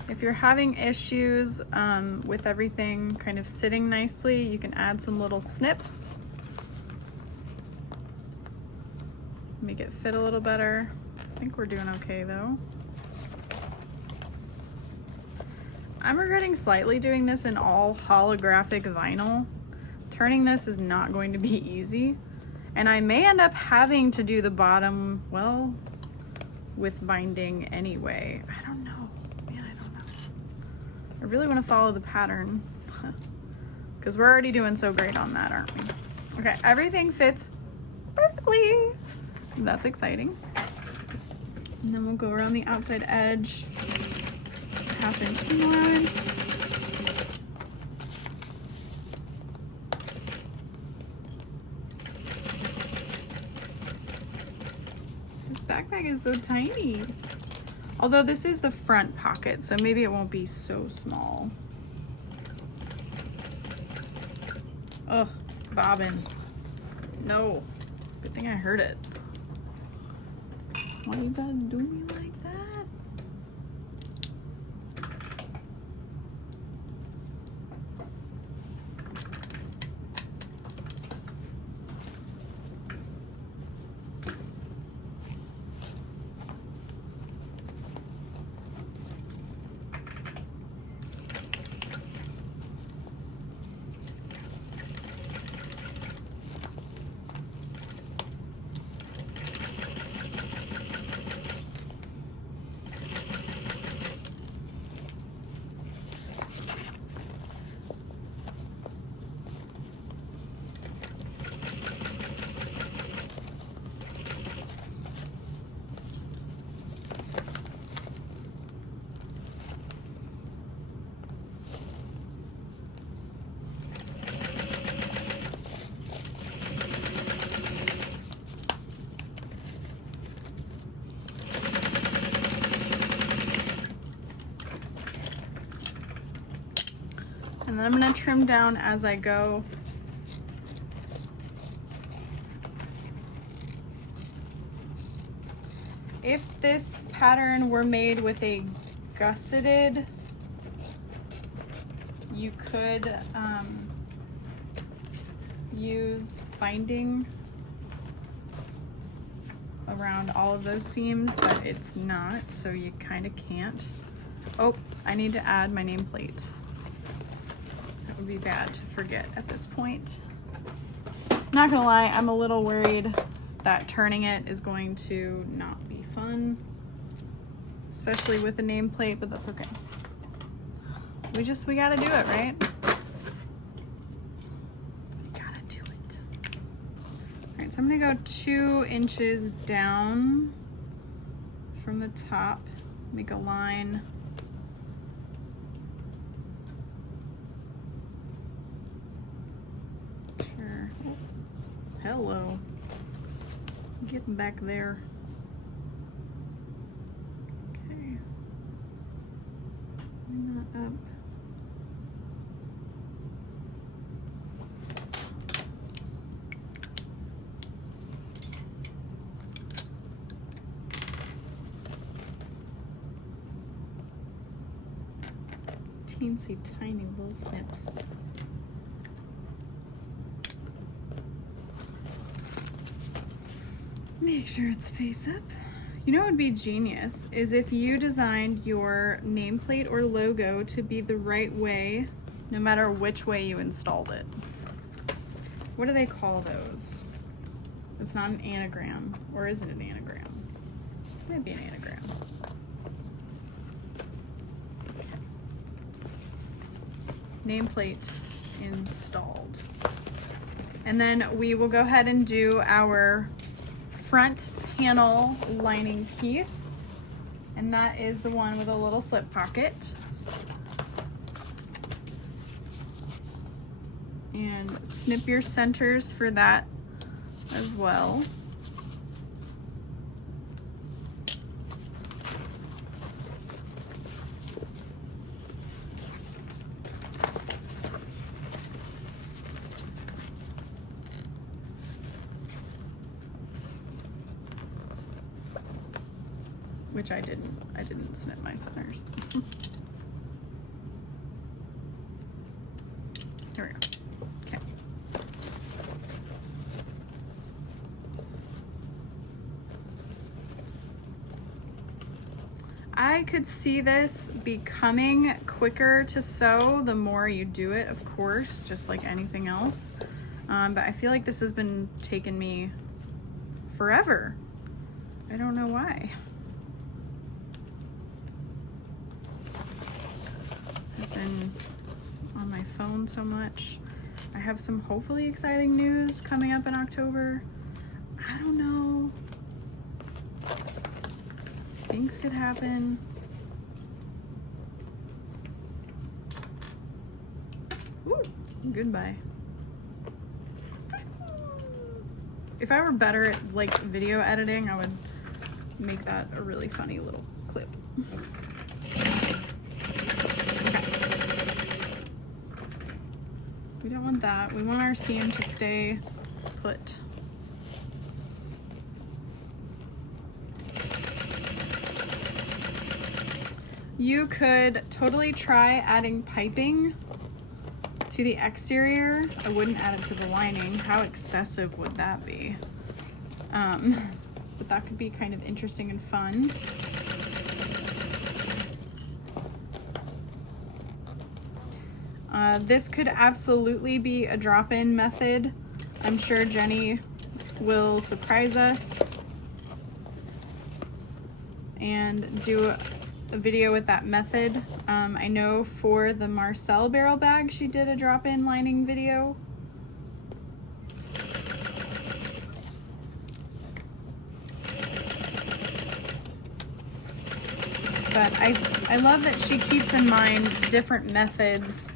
If you're having issues with everything kind of sitting nicely, you can add some little snips. Make it fit a little better. I think we're doing okay though. I'm regretting slightly doing this in all holographic vinyl. Turning this is not going to be easy. And I may end up having to do the bottom, well, with binding anyway. I don't know. I really want to follow the pattern because we're already doing so great on that, aren't we? Okay, everything fits perfectly. That's exciting. And then we'll go around the outside edge, 1/2 inch seam allowance. This backpack is so tiny. Although this is the front pocket, so maybe it won't be so small. Ugh, bobbin. No, good thing I heard it. Why you gotta do me like that? then I'm gonna trim down as I go. If this pattern were made with a gusseted, you could use binding around all of those seams, but it's not, so you kind of can't. Oh, I need to add my nameplate. That would be bad to forget at this point. Not gonna lie, I'm a little worried that turning it is going to not be fun, especially with a nameplate, but that's okay. We gotta do it, right? We gotta do it. All right, so I'm gonna go 2 inches down from the top, make a line. Sure. Oh, hello. Getting back there. Okay. Bring that up. Teensy tiny little snips. Make sure it's face up. You know what would be genius is if you designed your nameplate or logo to be the right way, no matter which way you installed it. What do they call those? It's not an anagram, or is it an anagram? It might be an anagram. Nameplate installed. And then we will go ahead and do our front panel lining piece, and that is the one with a little slip pocket. And snip your centers for that as well. Which I didn't snip my centers. Here we go. Okay. I could see this becoming quicker to sew the more you do it, of course, just like anything else. But I feel like this has been taking me forever. I don't know why. On my phone so much. I have some hopefully exciting news coming up in October. I don't know. Things could happen. Ooh, goodbye. If I were better at like video editing, I would make that a really funny little clip. We don't want that. We want our seam to stay put. You could totally try adding piping to the exterior. I wouldn't add it to the lining. How excessive would that be? But that could be kind of interesting and fun. This could absolutely be a drop-in method. I'm sure Jenny will surprise us and do a video with that method. I know for the Marcel barrel bag, she did a drop-in lining video. But I love that she keeps in mind different methods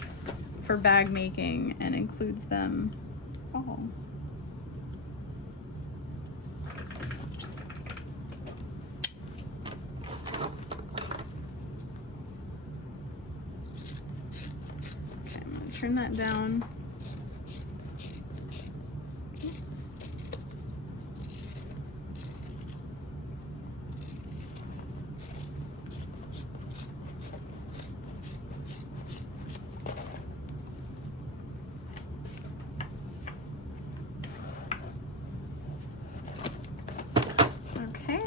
for bag making and includes them all. Okay, I'm gonna trim that down. Oops. Okay,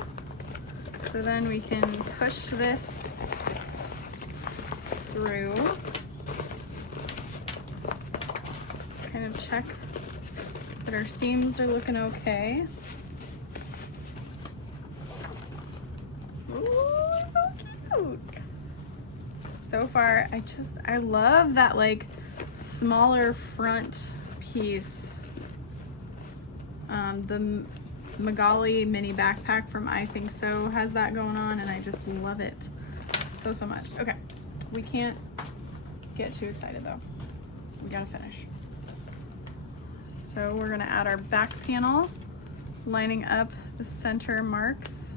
so then we can push this through. Kind of check that our seams are looking okay. Ooh, so cute. So far, I love that like smaller front piece. The Magali mini backpack from I Think So has that going on, and I just love it so much. Okay, we can't get too excited though. We gotta finish. So we're gonna add our back panel, lining up the center marks.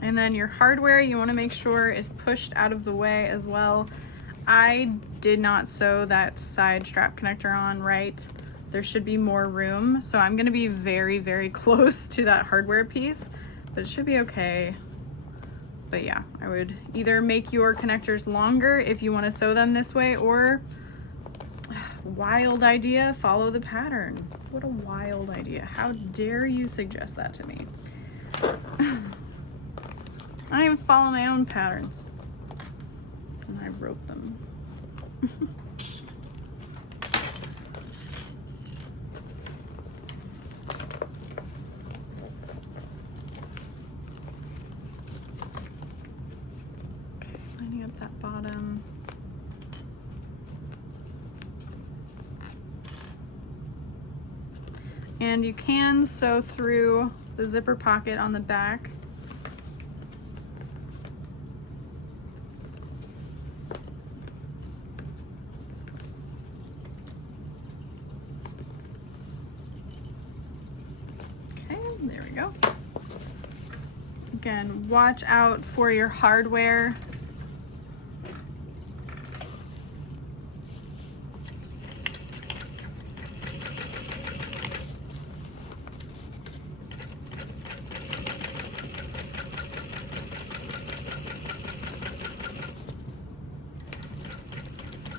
And then your hardware, you wanna make sure is pushed out of the way as well. I did not sew that side strap connector on right. There should be more room. So I'm gonna be very close to that hardware piece, but it should be okay. But yeah, I would either make your connectors longer if you wanna sew them this way, or wild idea, follow the pattern. What a wild idea. How dare you suggest that to me? I don't even follow my own patterns. And I wrote them. Okay, lining up that bottom. And you can sew through the zipper pocket on the back. There we go. Again, watch out for your hardware.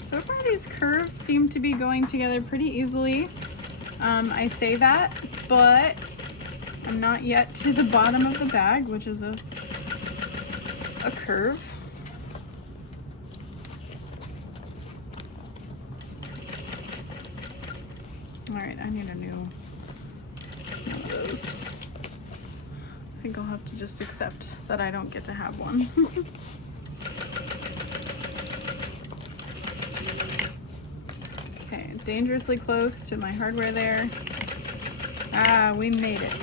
So far these curves seem to be going together pretty easily. I say that, but I'm not yet to the bottom of the bag, which is a curve. All right, I need a new one of those. I think I'll have to just accept that I don't get to have one. Okay, dangerously close to my hardware there. Ah, we made it.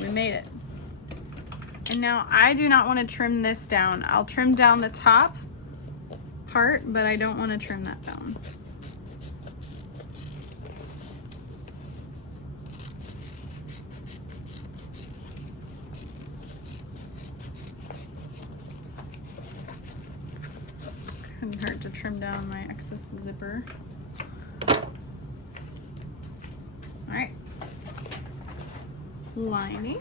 We made it. And now I do not want to trim this down. I'll trim down the top part, but I don't want to trim that down. Couldn't hurt to trim down my excess zipper. All right. Lining.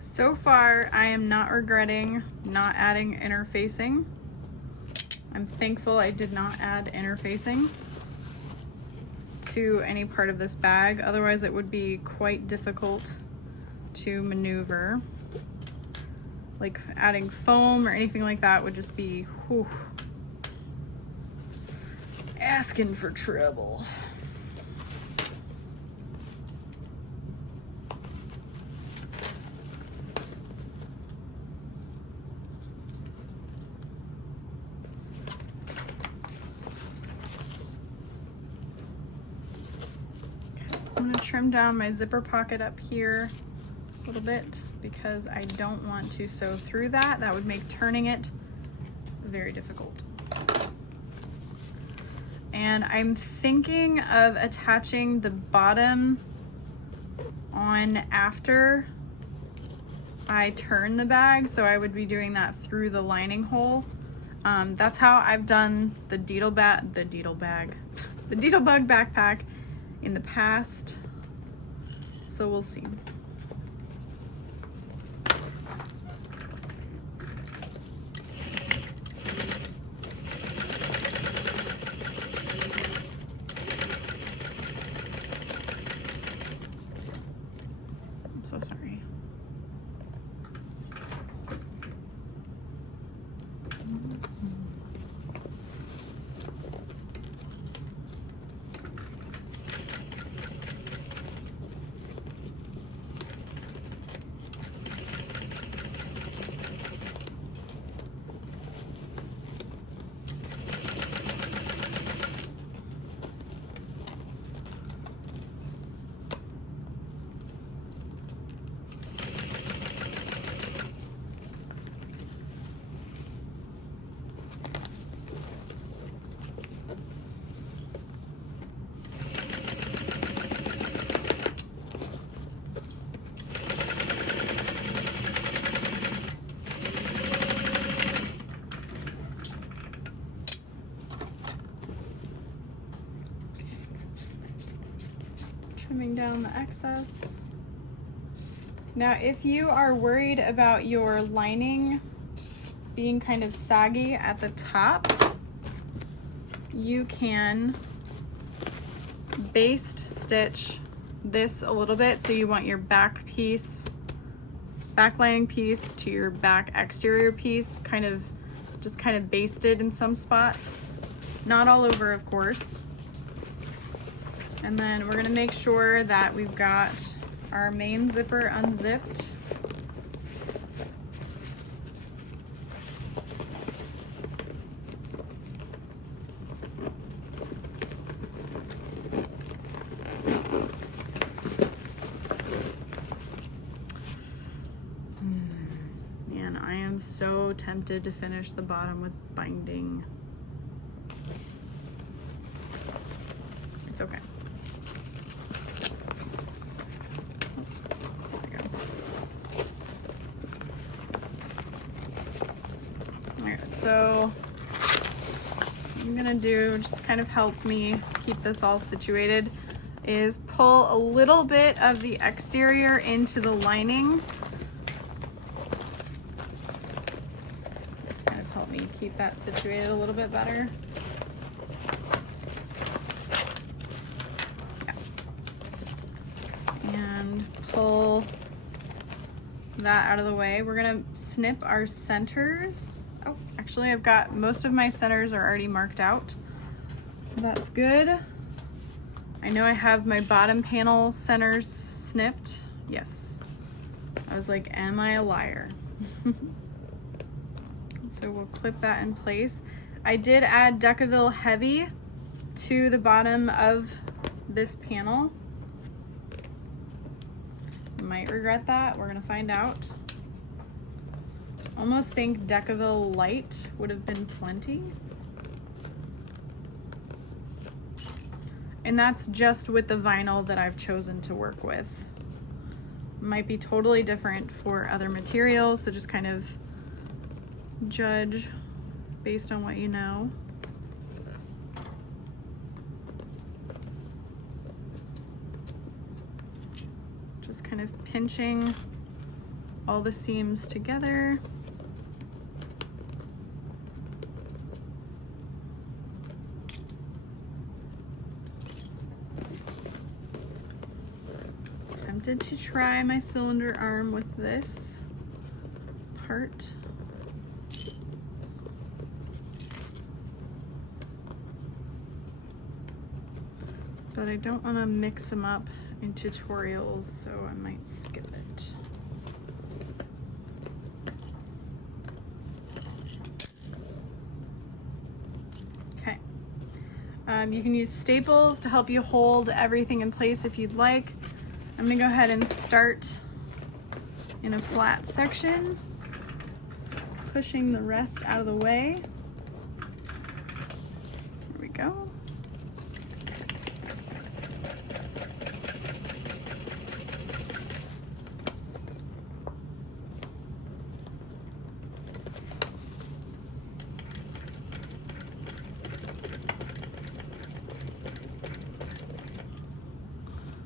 So far, I am not regretting not adding interfacing. I'm thankful I did not add interfacing to any part of this bag. Otherwise, it would be quite difficult to maneuver. Like adding foam or anything like that would just be whew, asking for trouble. I'm gonna trim down my zipper pocket up here a little bit because I don't want to sew through that. That would make turning it very difficult. And I'm thinking of attaching the bottom on after I turn the bag, so I would be doing that through the lining hole. That's how I've done the Diedelbug backpack in the past, so we'll see. I'm so sorry. Trimming down the excess. Now, if you are worried about your lining being kind of saggy at the top, you can baste stitch this a little bit. So you want your back lining piece to your back exterior piece kind of basted in some spots. Not all over, of course. And then we're gonna make sure that we've got our main zipper unzipped. Man, I am so tempted to finish the bottom with binding. It's okay. So I'm gonna do, just kind of help me keep this all situated, is pull a little bit of the exterior into the lining. Just kind of help me keep that situated a little bit better. Yeah. And pull that out of the way. We're gonna snip our centers. Oh, actually I've got most of my centers are already marked out, so that's good. I know I have my bottom panel centers snipped. Yes. I was like, am I a liar? So we'll clip that in place. I did add Decaville Heavy to the bottom of this panel. Might regret that, we're gonna find out. Almost think Decaville Light would have been plenty. And that's just with the vinyl that I've chosen to work with. Might be totally different for other materials, so just kind of judge based on what you know. Just kind of pinching all the seams together. Tempted to try my cylinder arm with this part. But I don't want to mix them up in tutorials, so I might skip it. Okay. You can use staples to help you hold everything in place if you'd like. I'm gonna go ahead and start in a flat section, pushing the rest out of the way. There we go.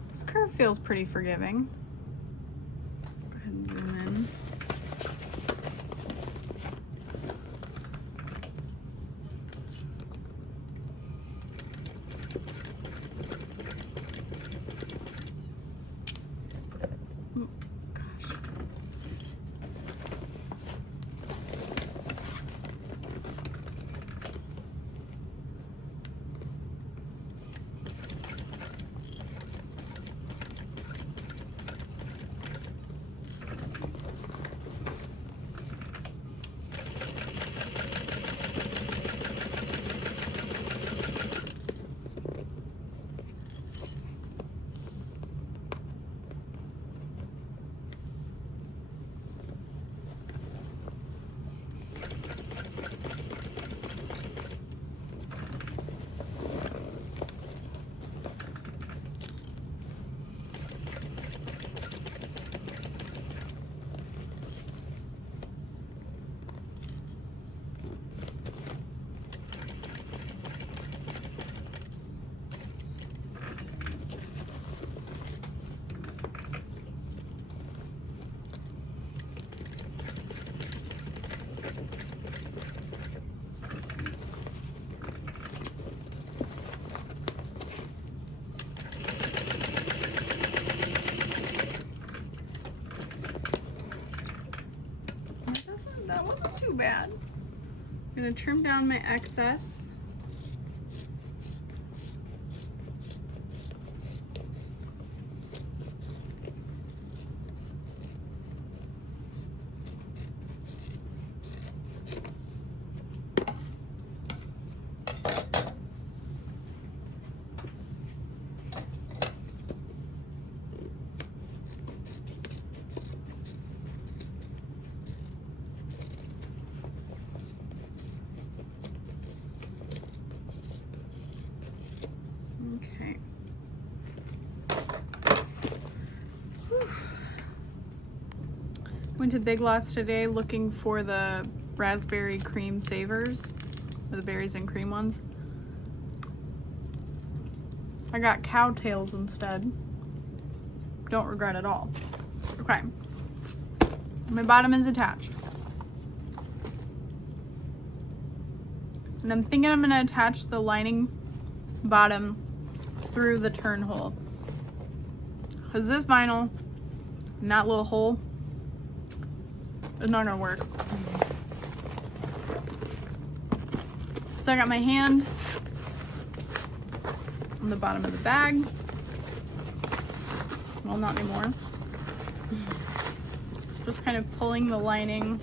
This curve feels pretty forgiving. Go ahead and zoom in. Oh, gosh. That wasn't too bad. I'm gonna trim down my excess. Okay. Whew. Went to Big Lots today looking for the raspberry cream savers, or the berries and cream ones. I got cowtails instead. Don't regret at all. Okay. My bottom is attached. And I'm thinking I'm gonna attach the lining bottom through the turn hole, because this vinyl and that little hole is not gonna work. So I got my hand on the bottom of the bag. Well, not anymore. Just kind of pulling the lining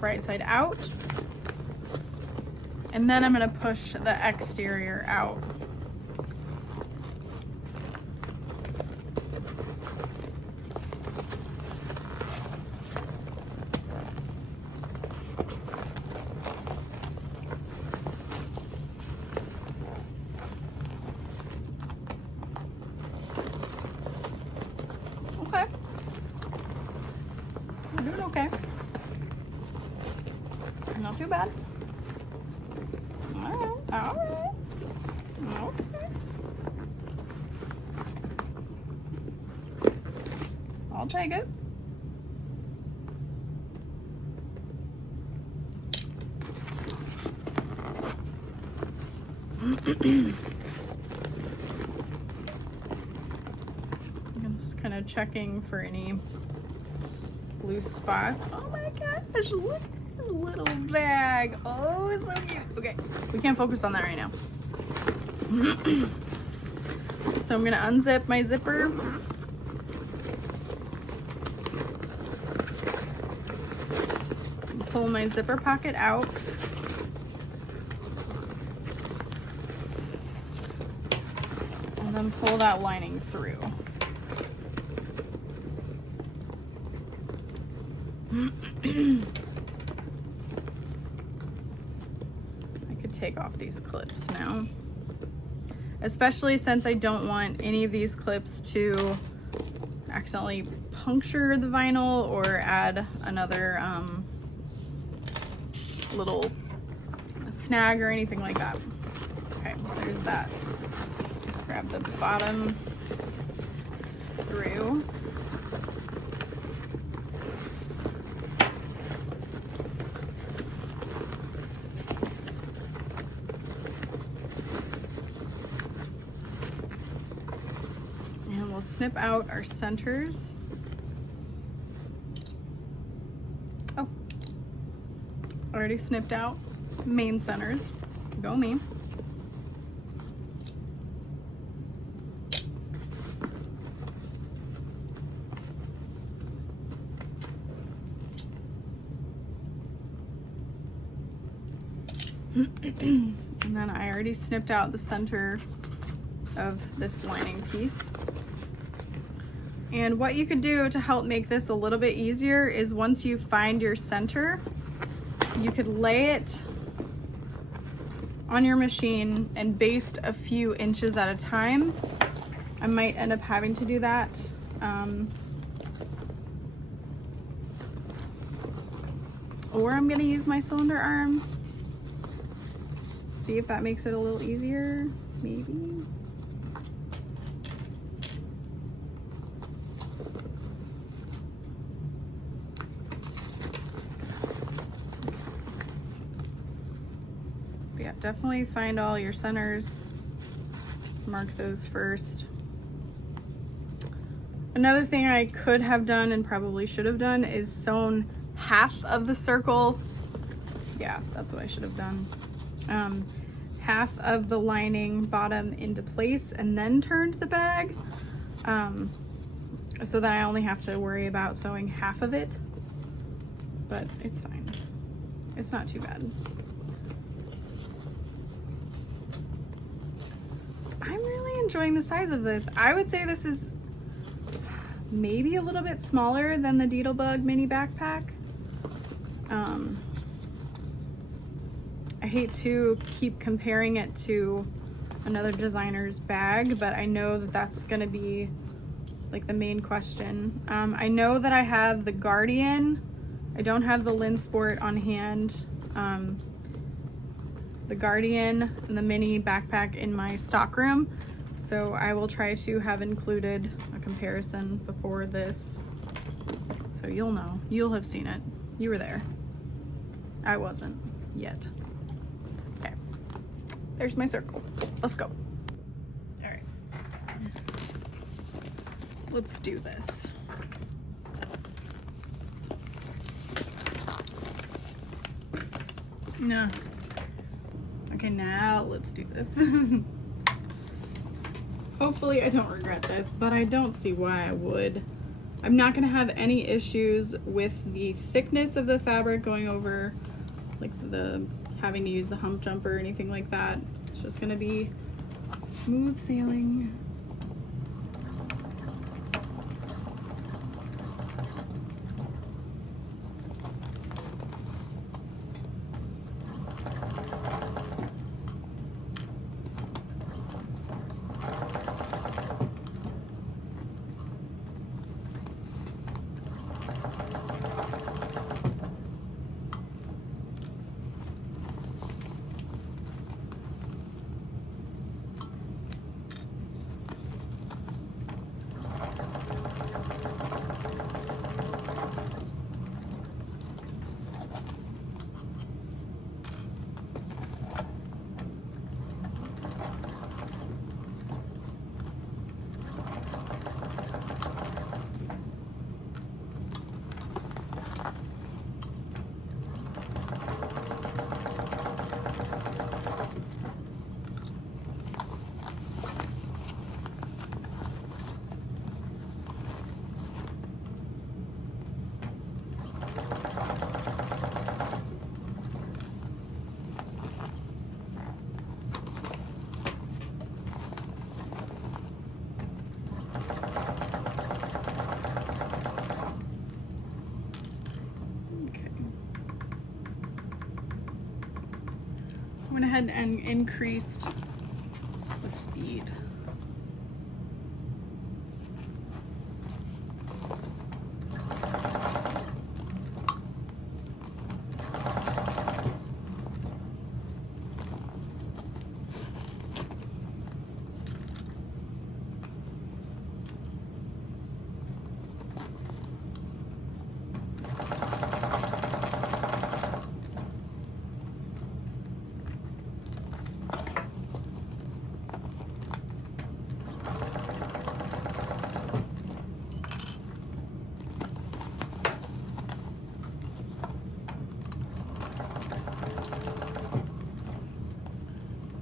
right side out. And then I'm gonna push the exterior out. Okay. We're doing okay. Not too bad. All right. Okay. I'll take it. I'm just kind of checking for any loose spots. Oh my gosh, look at this little bag. Oh, it's so cute. Okay, we can't focus on that right now. So I'm gonna unzip my zipper. Pull my zipper pocket out. and then pull that lining through. I could take off these clips now, especially since I don't want any of these clips to accidentally puncture the vinyl or add another little snag or anything like that. Okay, there's that. Grab the bottom through. And we'll snip out our centers. Oh, already snipped out main centers. Go me. And then I already snipped out the center of this lining piece. And what you could do to help make this a little bit easier is once you find your center, you could lay it on your machine and baste a few inches at a time. I might end up having to do that. Or I'm gonna use my cylinder arm. See if that makes it a little easier, maybe. But yeah, definitely find all your centers. Mark those first. Another thing I could have done and probably should have done is sewn half of the circle. Yeah, that's what I should have done. Half of the lining bottom into place and then turned the bag, so that I only have to worry about sewing half of it, but it's fine. It's not too bad. I'm really enjoying the size of this. I would say this is maybe a little bit smaller than the Diedelbug Minni backpack. I hate to keep comparing it to another designer's bag, but I know that that's gonna be like the main question. I know that I have the Guardian. I don't have the Lindsport on hand. The Guardian and the Minni backpack in my stock room. So I will try to have included a comparison before this. So you'll know, you'll have seen it. You were there. I wasn't yet. Okay, there's my circle. Let's go. All right, let's do this. No. Okay, now let's do this. Hopefully I don't regret this, but I don't see why I would. I'm not gonna have any issues with the thickness of the fabric going over like the having to use the hump jumper or anything like that. It's just gonna be smooth sailing. went ahead and increased the speed.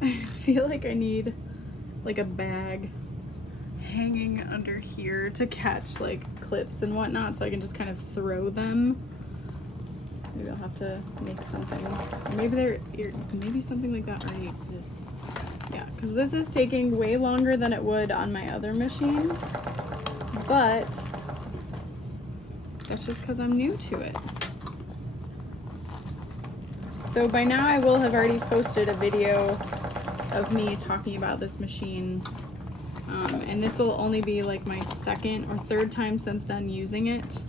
I feel like I need like a bag hanging under here to catch like clips and whatnot, so I can just kind of throw them. Maybe I'll have to make something. Maybe something like that already exists. Yeah, because this is taking way longer than it would on my other machine, but that's just because I'm new to it. So by now I will have already posted a video of me talking about this machine, and this will only be like my second or third time since then using it.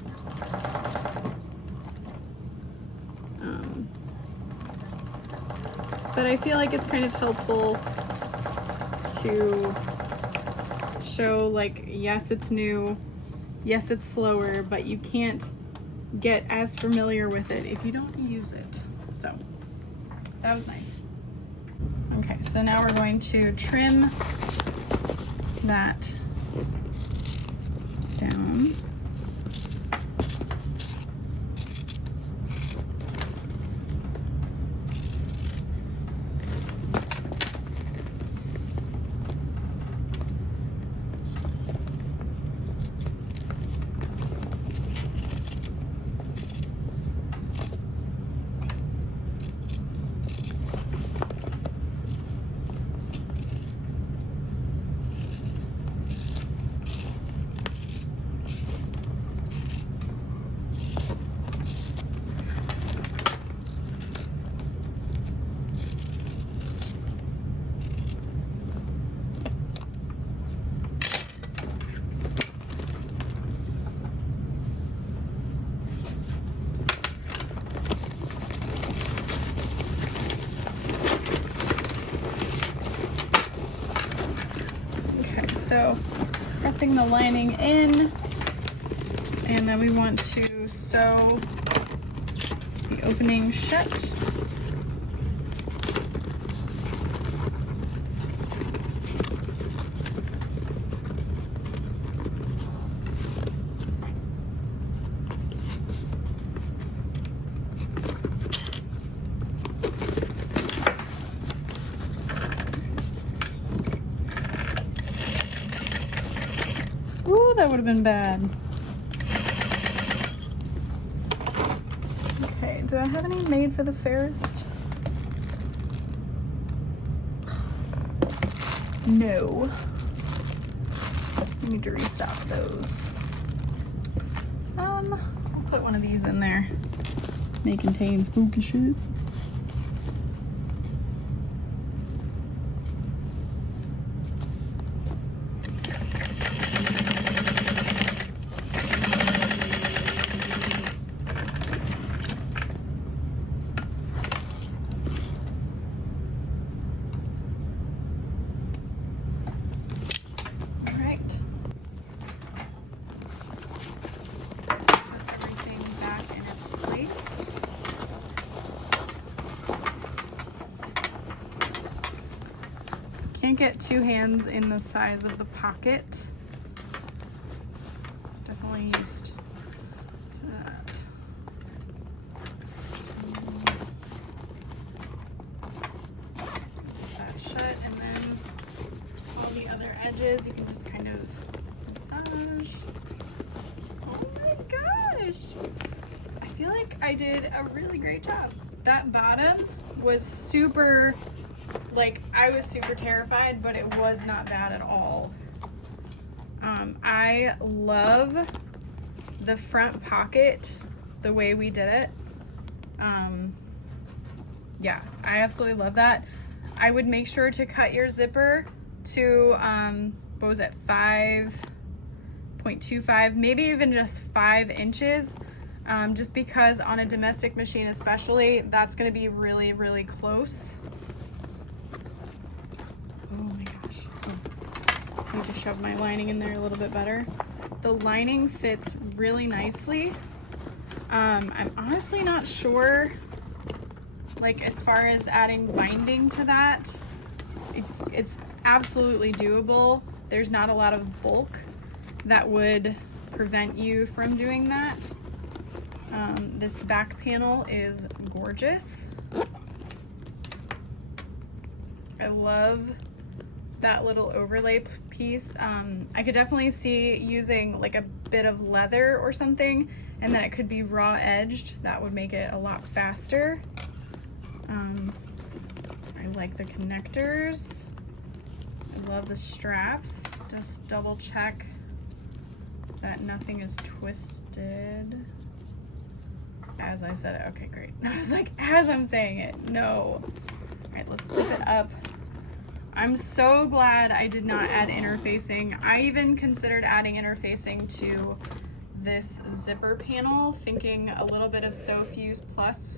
But I feel like it's kind of helpful to show, like, yes, it's new, yes, it's slower, but you can't get as familiar with it if you don't use it. So that was nice. Okay, so now we're going to trim that down. So pressing the lining in, and then we want to sew the opening shut. Ooh, that would have been bad. Okay, do I have any made for the fairest? No. I need to restock those. I'll put one of these in there. May contain spooky shit. Can't get two hands in the size of the pocket. Definitely used to that. Put that shut, and then all the other edges you can just kind of massage. Oh my gosh! I feel like I did a really great job. That bottom was super, like, I was super terrified, but it was not bad at all. I love the front pocket, the way we did it. Yeah, I absolutely love that. I would make sure to cut your zipper to, what was it, 5.25, maybe even just 5 inches, just because on a domestic machine especially, that's gonna be really, really close. Oh my gosh. Oh. I need to shove my lining in there a little bit better. The lining fits really nicely. I'm honestly not sure, like as far as adding binding to that, it's absolutely doable. There's not a lot of bulk that would prevent you from doing that. This back panel is gorgeous. I love that little overlay piece. I could definitely see using like a bit of leather or something, and then it could be raw edged. That would make it a lot faster. I like the connectors. I love the straps. Just double check that nothing is twisted. As I said it, okay, great. I was like, as I'm saying it, no. All right, let's zip it up. I'm so glad I did not add interfacing. I even considered adding interfacing to this zipper panel, thinking a little bit of Sew Fuse Plus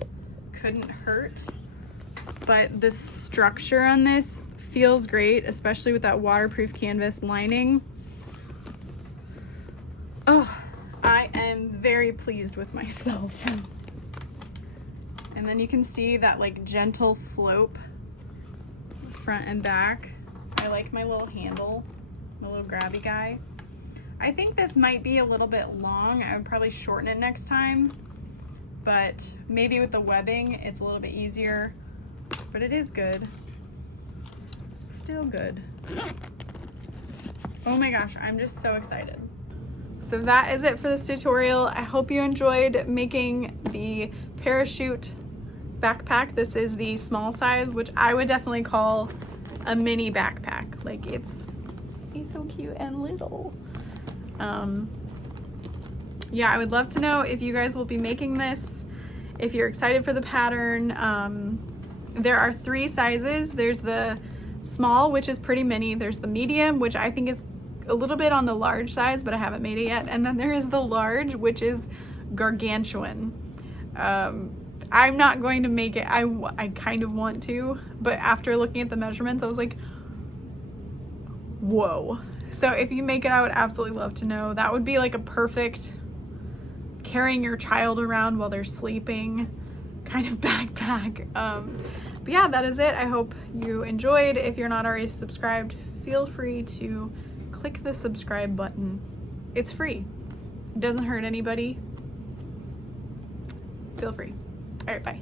couldn't hurt. But the structure on this feels great, especially with that waterproof canvas lining. Oh, I am very pleased with myself. And then you can see that like gentle slope front and back. I like my little handle, my little grabby guy. I think this might be a little bit long. I would probably shorten it next time, but maybe with the webbing it's a little bit easier, but it is good. Still good. Oh my gosh, I'm just so excited. So that is it for this tutorial. I hope you enjoyed making the Parachute backpack. This is the small size, which I would definitely call a mini backpack. Like it's so cute and little. Yeah, I would love to know if you guys will be making this, if you're excited for the pattern. There are 3 sizes. There's the small, which is pretty mini. There's the medium, which I think is a little bit on the large size, but I haven't made it yet. And then there is the large, which is gargantuan. I'm not going to make it. I kind of want to, but after looking at the measurements, I was like, whoa. So if you make it, I would absolutely love to know. That would be like a perfect carrying your child around while they're sleeping kind of backpack. But yeah, that is it. I hope you enjoyed. If you're not already subscribed, feel free to click the subscribe button. It's free. It doesn't hurt anybody. Feel free. All right, bye.